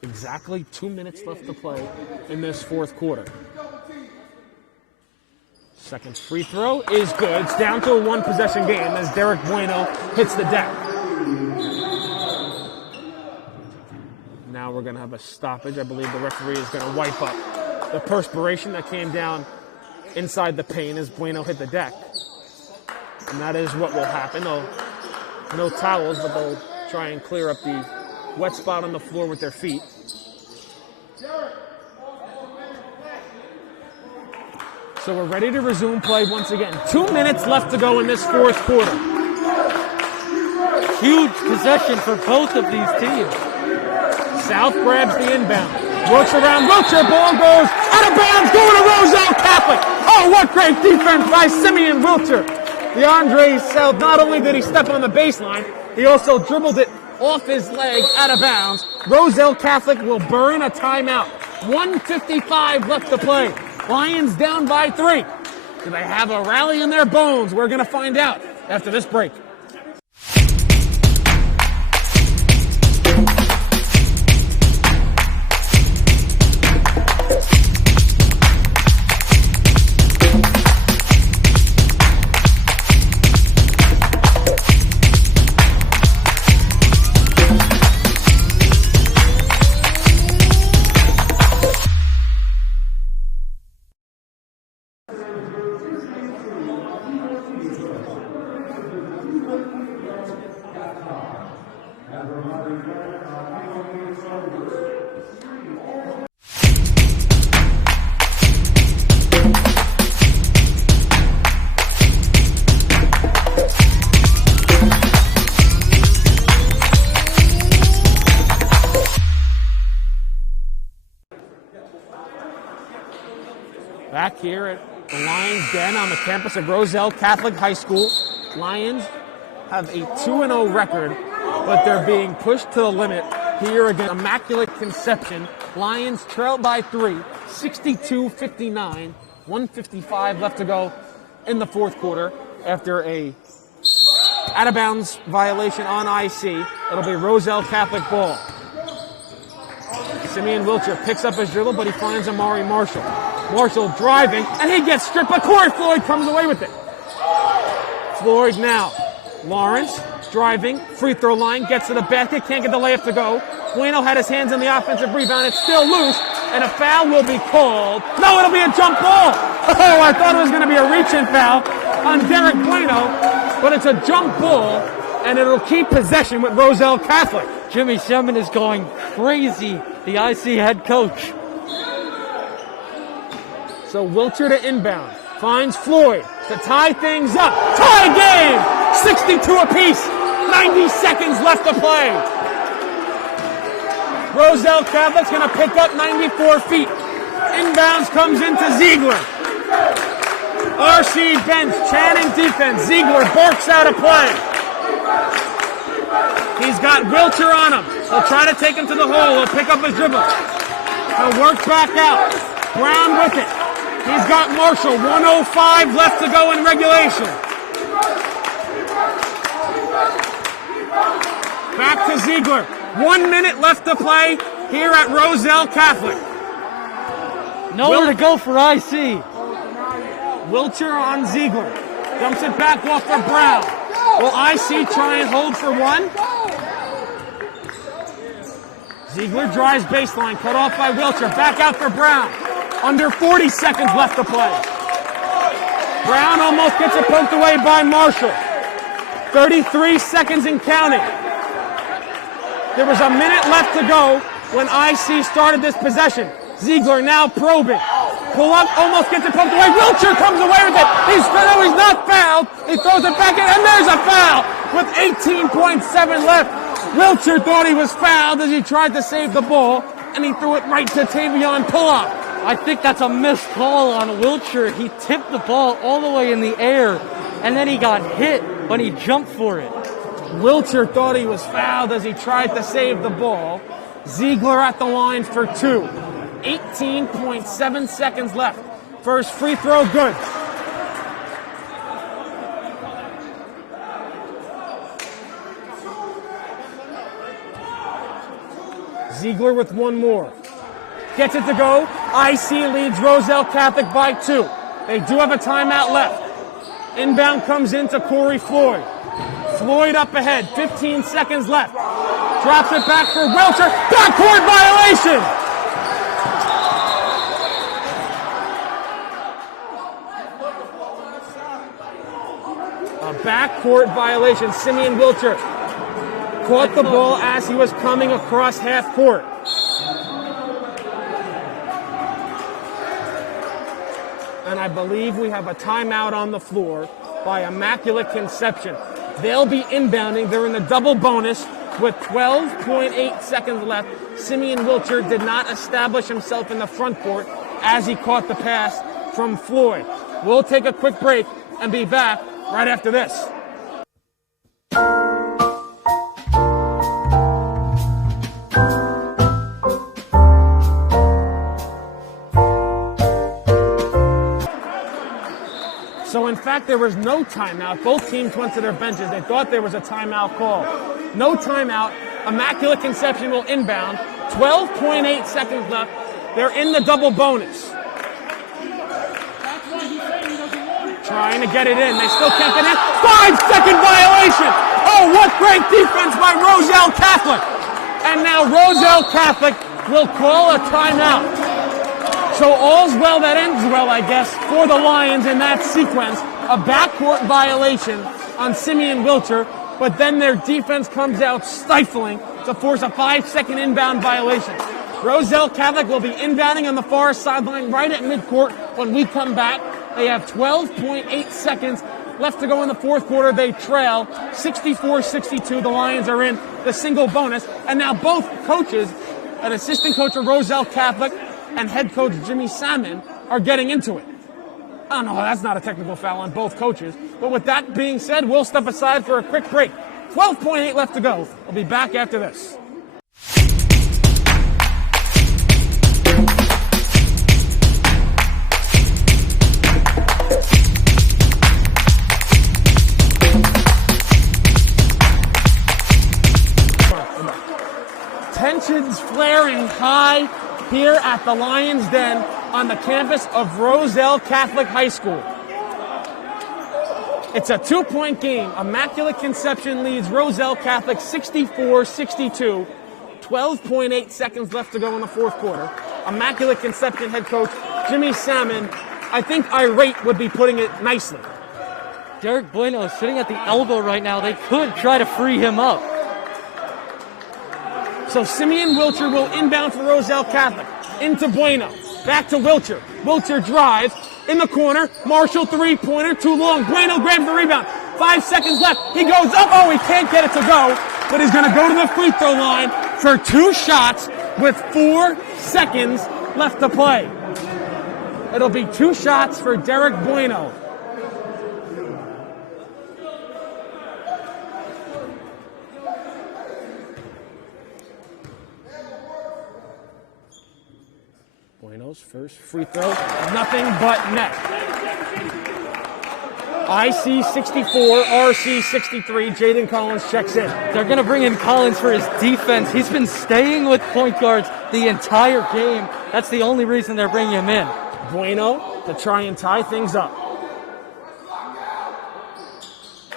Exactly 2 minutes left to play in this fourth quarter. Second free throw is good. It's down to a 1-possession game as Derek Bueno hits the deck. Now we're going to have a stoppage. I believe the referee is going to wipe up the perspiration that came down inside the paint as Bueno hit the deck. And that is what will happen. No towels, but they'll try and clear up the wet spot on the floor with their feet. So we're ready to resume play once again. 2 minutes left to go in this fourth quarter. Huge possession for both of these teams. South grabs the inbound. Works around Wilcher. Ball goes out of bounds, going to Roselle Catholic. Oh, what great defense by Simeon Wilcher. DeAndre South, not only did he step on the baseline, he also dribbled it off his leg out of bounds. Roselle Catholic will burn a timeout. 1:55 left to play. Lions down by 3. Do they have a rally in their bones? We're going to find out after this break. Back here at the Lions Den on the campus of Roselle Catholic High School. Lions have a 2-0 record, but they're being pushed to the limit here against Immaculate Conception. Lions trail by 3, 62-59, 1:55 left to go in the fourth quarter after a out-of-bounds violation on IC. It'll be Roselle Catholic ball. Simeon Wilcher picks up his dribble, but he finds Amari Marshall. Marshall driving, and he gets stripped, but Corey Floyd comes away with it. Floyd now. Lawrence driving, free throw line, gets to the basket, can't get the layup to go. Bueno had his hands on the offensive rebound. It's still loose, and a foul will be called. No, it'll be a jump ball. Oh, I thought it was going to be a reach-in foul on Derek Bueno, but it's a jump ball, and it'll keep possession with Roselle Catholic. Jimmy Semin is going crazy, the IC head coach. So Wilcher to inbound. Finds Floyd to tie things up. Tie game! 62 apiece. 90 seconds left to play. Roselle Catholic's going to pick up 94 feet. Inbounds comes into Ziegler. RC bends. Channing defense. Ziegler barks out a play. He's got Wilcher on him. He'll try to take him to the hole. He'll pick up his dribble. He'll work back out. Brown with it. He's got Marshall. 1:05 left to go in regulation. Back to Ziegler. 1 minute left to play here at Roselle Catholic. Nowhere to go for IC. Wilcher on Ziegler. Dumps it back off for Brown. Will IC try and hold for one? Ziegler drives baseline. Cut off by Wilcher. Back out for Brown. Under 40 seconds left to play. Brown almost gets it poked away by Marshall. 33 seconds and counting. There was a minute left to go when IC started this possession. Ziegler now probing. Pull up, almost gets it poked away. Wilcher comes away with it. He's not fouled. He throws it back in, and there's a foul with 18.7 left. Wilcher thought he was fouled as he tried to save the ball, and he threw it right to Tavion Pull-up. I think that's a missed call on Wilcher. He tipped the ball all the way in the air, and then he got hit when he jumped for it. Wilcher thought he was fouled as he tried to save the ball. Ziegler at the line for two. 18.7 seconds left. First free throw good. Ziegler with one more. Gets it to go. IC leads Roselle Catholic by 2. They do have a timeout left. Inbound comes into Corey Floyd. Floyd up ahead. 15 seconds left. Drops it back for Wilcher. Backcourt violation! A backcourt violation. Simeon Wilcher caught the ball as he was coming across half court. And I believe we have a timeout on the floor by Immaculate Conception. They'll be inbounding. They're in the double bonus with 12.8 seconds left. Simeon Wilcher did not establish himself in the front court as he caught the pass from Floyd. We'll take a quick break and be back right after this. So in fact, there was no timeout. Both teams went to their benches. They thought there was a timeout call. No timeout. Immaculate Conception will inbound. 12.8 seconds left. They're in the double bonus. Trying to get it in. They still can't get in. 5-second violation. Oh, what great defense by Roselle Catholic. And now Roselle Catholic will call a timeout. So all's well that ends well, I guess, for the Lions in that sequence. A backcourt violation on Simeon Wilcher, but then their defense comes out stifling to force a 5-second inbound violation. Roselle Catholic will be inbounding on the far sideline right at midcourt when we come back. They have 12.8 seconds left to go in the fourth quarter. They trail 64-62. The Lions are in the single bonus. And now both coaches, an assistant coach of Roselle Catholic and head coach Jimmy Salmon, are getting into it. I don't know, that's not a technical foul on both coaches. But with that being said, we'll step aside for a quick break. 12.8 left to go. We'll be back after this. Tensions flaring high here at the Lions Den on the campus of Roselle Catholic High School. It's a 2-point game. Immaculate Conception leads Roselle Catholic 64-62. 12.8 seconds left to go in the fourth quarter. Immaculate Conception head coach Jimmy Salmon, I think irate would be putting it nicely. Derek Bueno is sitting at the elbow right now. They could try to free him up. So Simeon Wilcher will inbound for Roselle Catholic. Into Bueno. Back to Wilcher. Wilcher drives. In the corner. Marshall three-pointer. Too long. Bueno grabs the rebound. 5 seconds left. He goes up. Oh, he can't get it to go. But he's going to go to the free throw line for 2 shots with 4 seconds left to play. It'll be 2 shots for Derek Bueno. Bueno's first free throw, nothing but net. IC 64, RC 63, Jayden Collins checks in. They're going to bring in Collins for his defense. He's been staying with point guards the entire game. That's the only reason they're bringing him in. Bueno to try and tie things up.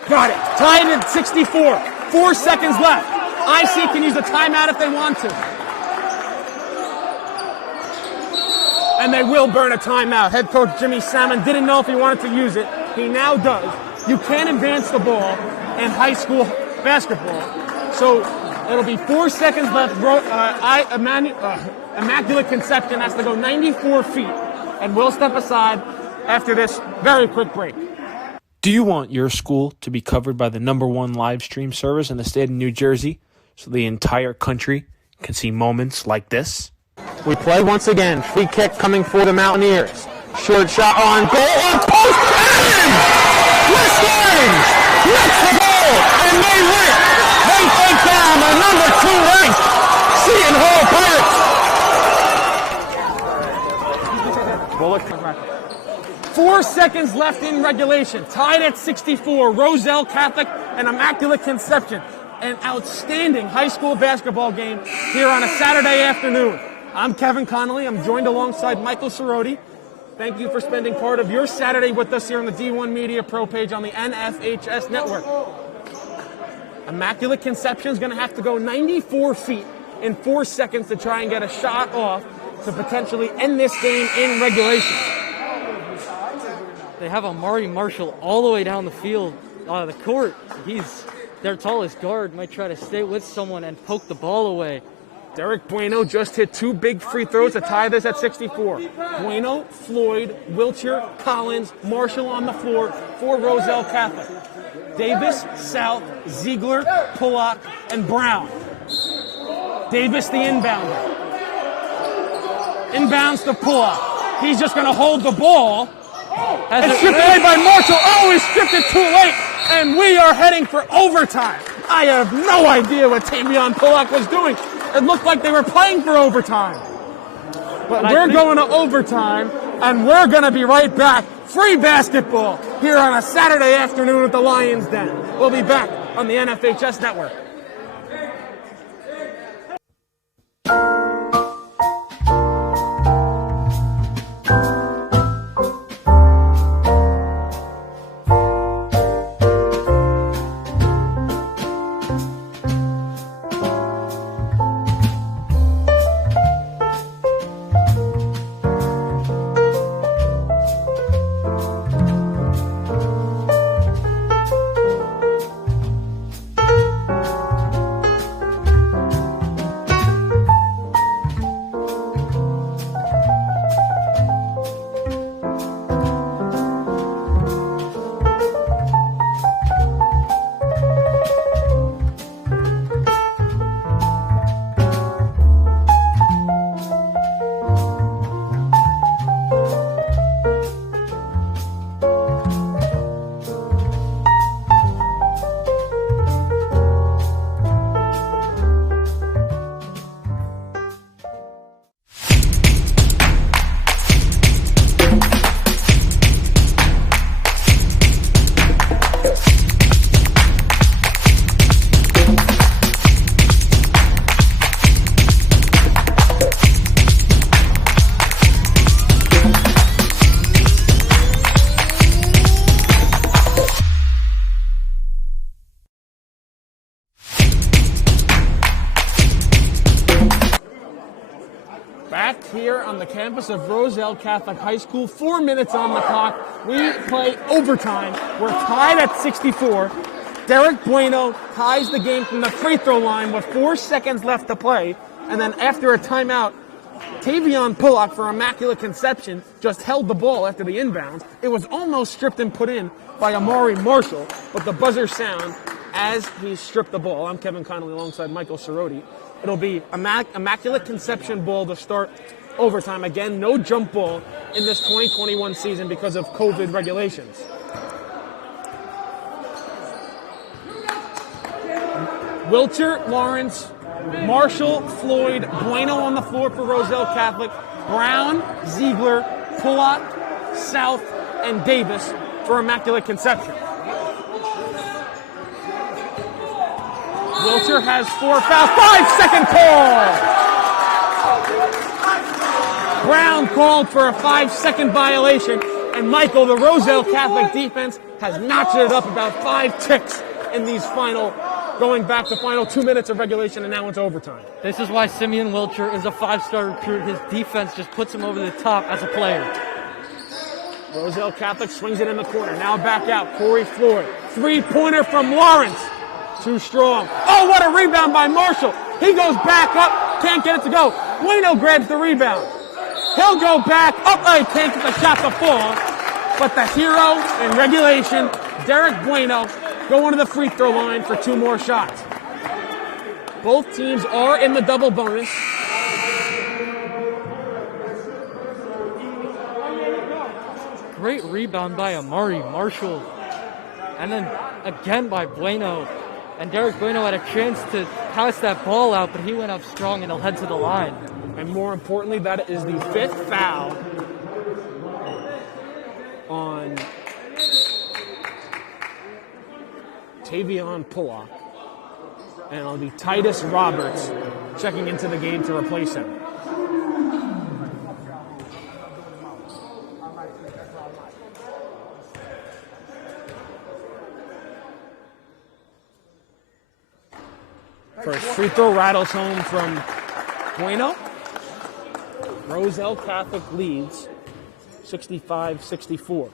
Got it. Tied at 64. 4 seconds left. IC can use a timeout if they want to. And they will burn a timeout. Head coach Jimmy Salmon didn't know if he wanted to use it. He now does. You can't advance the ball in high school basketball. So it'll be 4 seconds left. Immaculate Conception has to go 94 feet. And we'll step aside after this very quick break. Do you want your school to be covered by the #1 live stream service in the state of New Jersey so the entire country can see moments like this? We play once again. Free kick coming for the Mountaineers. Short shot on goal. On post. And West Orange knocks the goal. And they win. They take down the #2 ranked Seton Hall Pirates. Bullock comes back. 4 seconds left in regulation. Tied at 64. Roselle Catholic and Immaculate Conception. An outstanding high school basketball game here on a Saturday afternoon. I'm Kevin Connolly. I'm joined alongside Michael Cerroti. Thank you for spending part of your Saturday with us here on the D1 Media Pro page on the NFHS Network. Immaculate Conception is going to have to go 94 feet in 4 seconds to try and get a shot off to potentially end this game in regulation. They have Amari Marshall all the way down the field, the court. He's their tallest guard, might try to stay with someone and poke the ball away. Derek Bueno just hit 2 big free throws to tie this at 64. Bueno, Floyd, Wilcher, Collins, Marshall on the floor for Roselle Catholic. Davis, South, Ziegler, Pullock, and Brown. Davis the inbounder. Inbounds to Pullock. He's just going to hold the ball. And stripped away by Marshall. Oh, he stripped it too late. And we are heading for overtime. I have no idea what Tavion Pullock was doing. It looked like they were playing for overtime. But we're going to overtime, and we're going to be right back. Free basketball here on a Saturday afternoon at the Lions Den. We'll be back on the NFHS Network. Back here on the campus of Roselle Catholic High School, 4 minutes on the clock. We play overtime. We're tied at 64. Derek Bueno ties the game from the free throw line with 4 seconds left to play. And then after a timeout, Tavion Pullock for Immaculate Conception just held the ball after the inbounds. It was almost stripped and put in by Amari Marshall, but the buzzer sound as he stripped the ball. I'm Kevin Connolly alongside Michael Cerroti. It'll be Immaculate Conception ball to start overtime. Again, no jump ball in this 2021 season because of COVID regulations. Wilcher, Lawrence, Marshall, Floyd, Bueno on the floor for Roselle Catholic, Brown, Ziegler, Pullock, South, and Davis for Immaculate Conception. Wilcher has 4 fouls. 5-second call. Brown called for a 5-second violation, and Michael, the Roselle Catholic defense, has notched it up about 5 ticks in these going back to final 2 minutes of regulation, and now it's overtime. This is why Simeon Wilcher is a 5-star recruit. His defense just puts him over the top as a player. Roselle Catholic swings it in the corner. Now back out. Corey Floyd. 3-pointer from Lawrence. Too strong. Oh, what a rebound by Marshall. He goes back up. Can't get it to go. Bueno grabs the rebound. He'll go back up. Oh, he can't get the shot to fall. But the hero in regulation, Derek Bueno, going to the free throw line for 2 more shots. Both teams are in the double bonus. Great rebound by Amari Marshall. And then again by Bueno. And Derek Bueno had a chance to pass that ball out, but he went up strong and he'll head to the line. And more importantly, that is the 5th foul on Tavion Pullock. And it'll be Titus Roberts checking into the game to replace him. First free throw rattles home from Bueno. Roselle Catholic leads 65-64.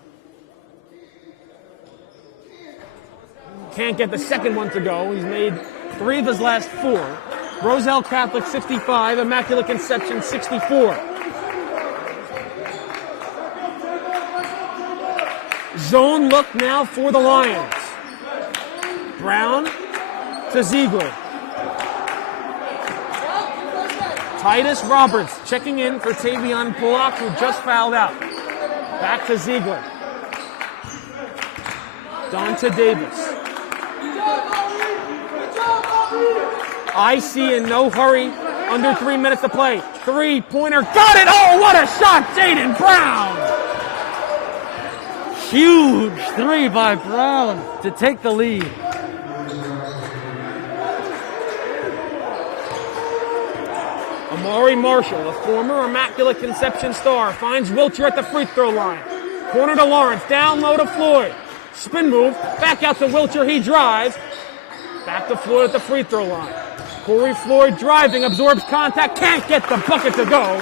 Can't get the second one to go. He's made 3 of his last 4. Roselle Catholic 65, Immaculate Conception 64. Zone look now for the Lions. Brown to Ziegler. Titus Roberts checking in for Tavion Pullock, who just fouled out. Back to Ziegler. Don to Davis. IC in no hurry. Under 3 minutes to play. 3-pointer. Got it! Oh, what a shot! Jayden Brown! Huge 3 by Brown to take the lead. Amari Marshall, a former Immaculate Conception star, finds Wilcher at the free throw line. Corner to Lawrence, down low to Floyd. Spin move, back out to Wilcher, he drives. Back to Floyd at the free throw line. Corey Floyd driving, absorbs contact, can't get the bucket to go.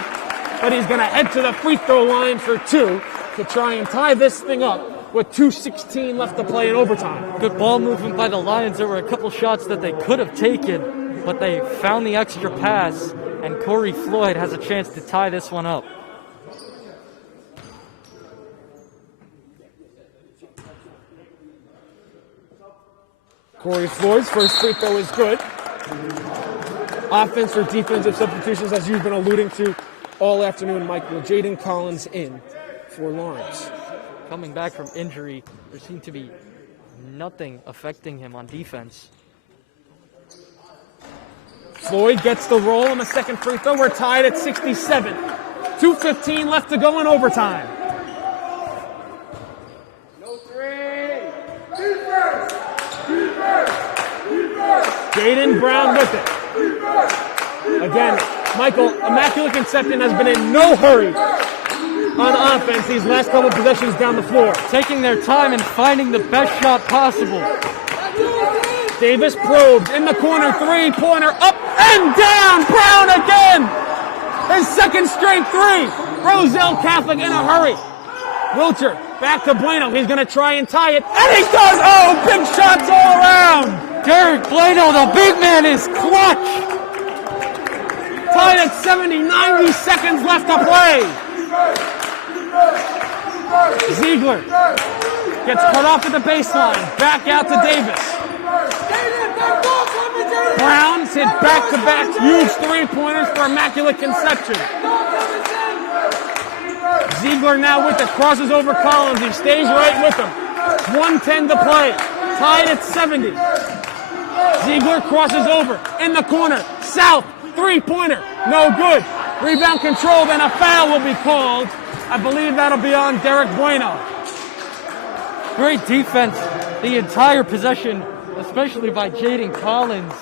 But he's going to head to the free throw line for 2 to try and tie this thing up with 2:16 left to play in overtime. Good ball movement by the Lions. There were a couple shots that they could have taken, but they found the extra pass. And Corey Floyd has a chance to tie this one up. Corey Floyd's first free throw is good. Offense or defensive substitutions, as you've been alluding to all afternoon, Michael. Jayden Collins in for Lawrence. Coming back from injury, there seemed to be nothing affecting him on defense. Floyd gets the roll on the second free throw. We're tied at 67. 2:15 left to go in overtime. No 3. Jayden Brown with it. Again, Michael, Immaculate Conception has been in no hurry on offense these last couple possessions down the floor. Taking their time and finding the best shot possible. Davis probes in the corner, 3-pointer up and down. Brown again. his second straight three. Roselle Catholic in a hurry. Wilcher back to Bueno. He's going to try and tie it. And he does! Oh, big shots all around! Derek Bueno, the big man, is clutch. Tied at 70, 90 seconds left to play. Ziegler gets cut off at the baseline. Back out to Davis. Brown's hit back-to-back huge three-pointers for Immaculate Conception. Ziegler now with it, crosses over Collins. He stays right with him. 1:10 to play. Tied at 70. Ziegler crosses over in the corner. South, three-pointer, no good. Rebound controlled and a foul will be called. I believe that'll be on Derek Bueno. Great defense the entire possession, especially by Jayden Collins,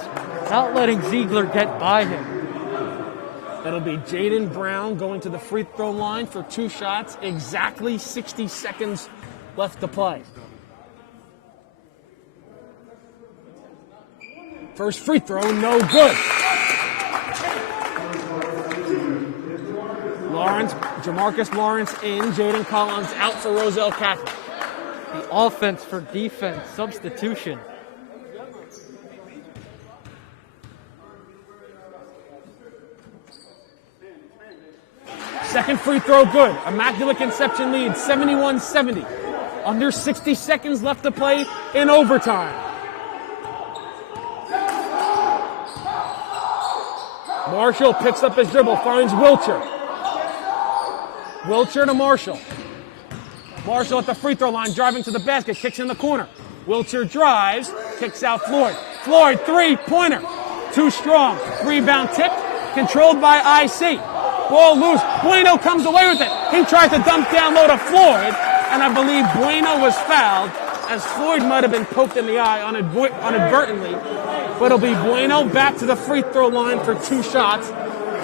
not letting Ziegler get by him. That'll be Jayden Brown going to the free throw line for 2 shots. Exactly 60 seconds left to play. First free throw, no good. Jamarcus Lawrence in, Jayden Collins out for Roselle Catholic. The offense for defense substitution. Second free throw good. Immaculate Conception leads 71-70. Under 60 seconds left to play in overtime. Marshall picks up his dribble, finds Wilcher. Wilcher to Marshall. Marshall at the free throw line, driving to the basket, kicks in the corner. Wilcher drives, kicks out Floyd. Floyd, three-pointer. Too strong. Rebound tip, controlled by IC. Ball loose. Bueno comes away with it. He tries to dump down low to Floyd, and I believe Bueno was fouled, as Floyd might have been poked in the eye inadvertently. But it'll be Bueno back to the free throw line for 2 shots.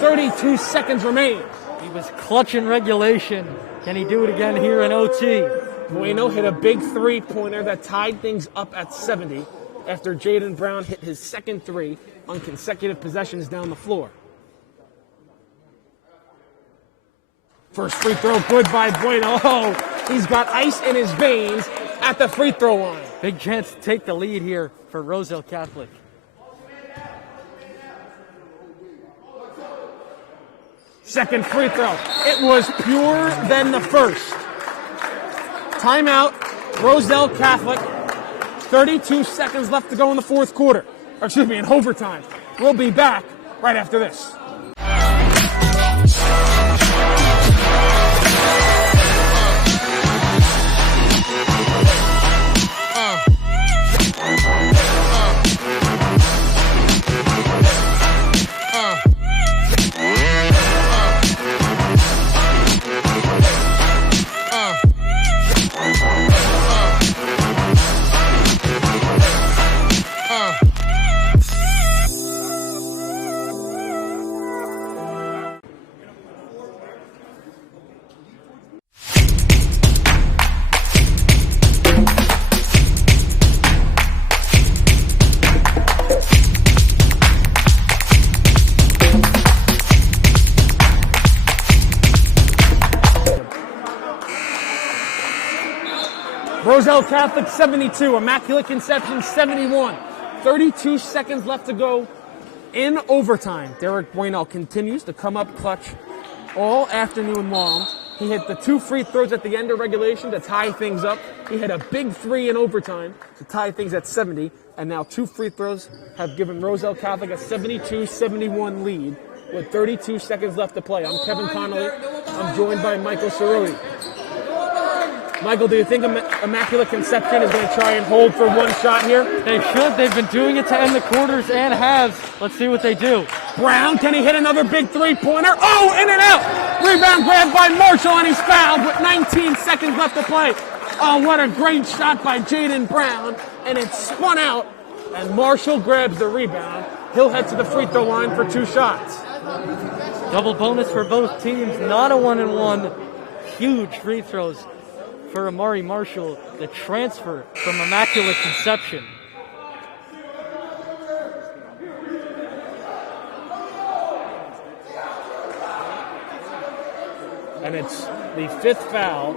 32 seconds remain. He was clutch in regulation. Can he do it again here in OT? Bueno hit a big three-pointer that tied things up at 70 after Jayden Brown hit his second three on consecutive possessions down the floor. First free throw good by Bueno. Oh, he's got ice in his veins at the free throw line. Big chance to take the lead here for Roselle Catholic. Second free throw. It was purer than the first. Timeout, Roselle Catholic. 32 seconds left to go in the fourth quarter. Or excuse me, in overtime. We'll be back right after this. Roselle Catholic 72, Immaculate Conception 71. 32 seconds left to go in overtime. Derek Bueno continues to come up clutch all afternoon long. He hit the 2 free throws at the end of regulation to tie things up. He hit a big 3 in overtime to tie things at 70. And now 2 free throws have given Roselle Catholic a 72-71 lead with 32 seconds left to play. I'm Kevin Connolly. I'm joined by Michael Cerroti. Michael, do you think Immaculate Conception is going to try and hold for 1 shot here? They should. They've been doing it to end the quarters and halves. Let's see what they do. Brown, can he hit another big three-pointer? Oh, in and out! Rebound grabbed by Marshall, and he's fouled with 19 seconds left to play. Oh, what a great shot by Jayden Brown, and it spun out, and Marshall grabs the rebound. He'll head to the free throw line for 2 shots. Double bonus for both teams, not a 1-and-1. Huge free throws for Amari Marshall, the transfer from Immaculate Conception. And it's the 5th foul.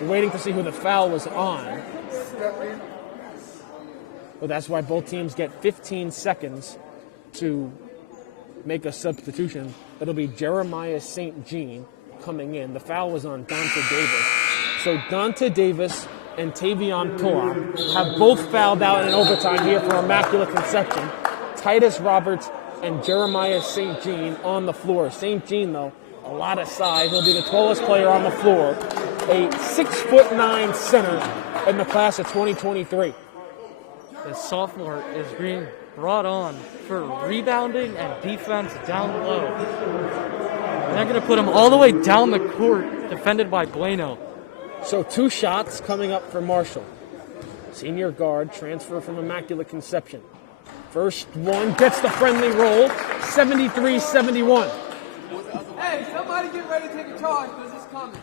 We're waiting to see who the foul was on. But that's why both teams get 15 seconds to make a substitution. It'll be Jeremiah St. Jean coming in. The foul was on Dante Davis. So Dante Davis and Tavion Pillop have both fouled out in overtime here for Immaculate Conception. Titus Roberts and Jeremiah St. Jean on the floor. St. Jean, though, a lot of size. He'll be the tallest player on the floor. A 6'9" center in the class of 2023. The sophomore is being brought on for rebounding and defense down low. They're going to put him all the way down the court, defended by Bueno. So 2 shots coming up for Marshall. Senior guard, transfer from Immaculate Conception. First one gets the friendly roll, 73-71. Hey, somebody get ready to take a charge because it's coming.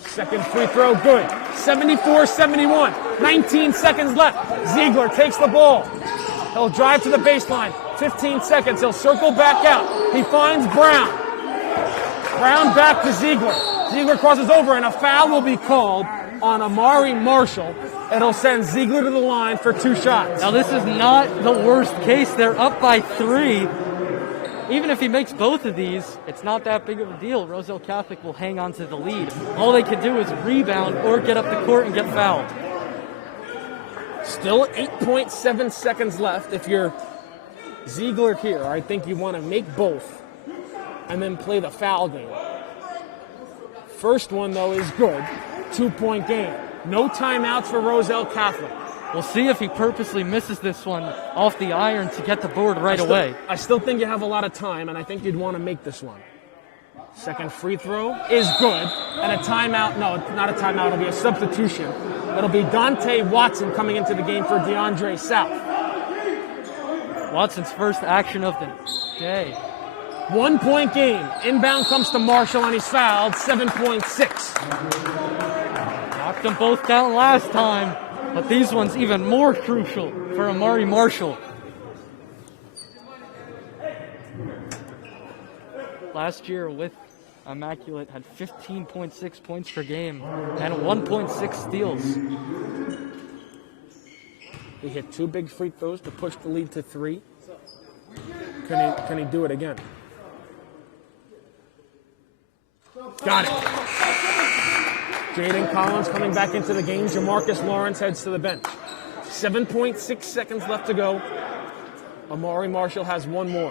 Second free throw, good. 74-71. 19 seconds left. Ziegler takes the ball. He'll drive to the baseline. 15 seconds. He'll circle back out. He finds Brown. Brown back to Ziegler. Ziegler crosses over, and a foul will be called on Amari Marshall. It'll send Ziegler to the line for 2 shots. Now, this is not the worst case. They're up by 3. Even if he makes both of these, it's not that big of a deal. Roselle Catholic will hang on to the lead. All they can do is rebound or get up the court and get fouled. Still 8.7 seconds left. If you're Ziegler here, I think you want to make both and then play the foul game. First one, though, is good. 2-point game. No timeouts for Roselle Catholic. We'll see if he purposely misses this one off the iron to get the board right away. I still think you have a lot of time, and I think you'd want to make this one. Second free throw is good. And a timeout, no, not a timeout, it'll be a substitution. It'll be Dante Watson coming into the game for DeAndre South. Watson's first action of the day. 1-point game. Inbound comes to Marshall, and he's fouled. 7.6. Knocked them both down last time, but these ones even more crucial for Amari Marshall. Last year with Immaculate had 15.6 points per game and 1.6 steals. He hit 2 big free throws to push the lead to 3. Can he do it again? Got it. Jayden Collins coming back into the game. Jamarcus Lawrence heads to the bench. 7.6 seconds left to go. Amari Marshall has one more.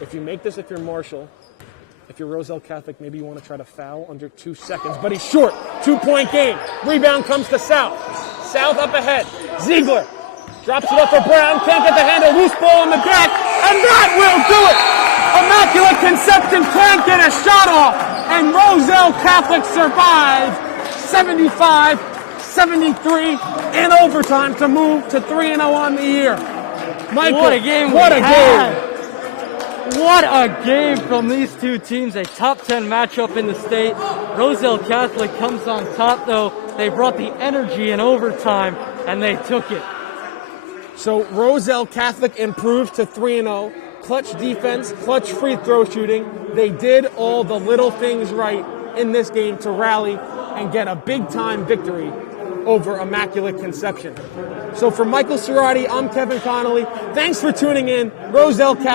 If you make this, if you're Marshall, if you're Roselle Catholic, maybe you want to try to foul under 2 seconds. But he's short. 2-point game. Rebound comes to South. South up ahead. Ziegler drops it up for Brown. Can't get the handle. Loose ball in the back. And that will do it. Immaculate Conception can't get a shot off. And Roselle Catholic survives 75-73 in overtime to move to 3-0 on the year. Michael, what a game. What a game. What a game from these two teams. A top 10 matchup in the state. Roselle Catholic comes on top, though. They brought the energy in overtime, and they took it. So Roselle Catholic improved to 3-0. Clutch defense, clutch free throw shooting. They did all the little things right in this game to rally and get a big-time victory over Immaculate Conception. So for Michael Cerati, I'm Kevin Connolly. Thanks for tuning in. Roselle Catholic.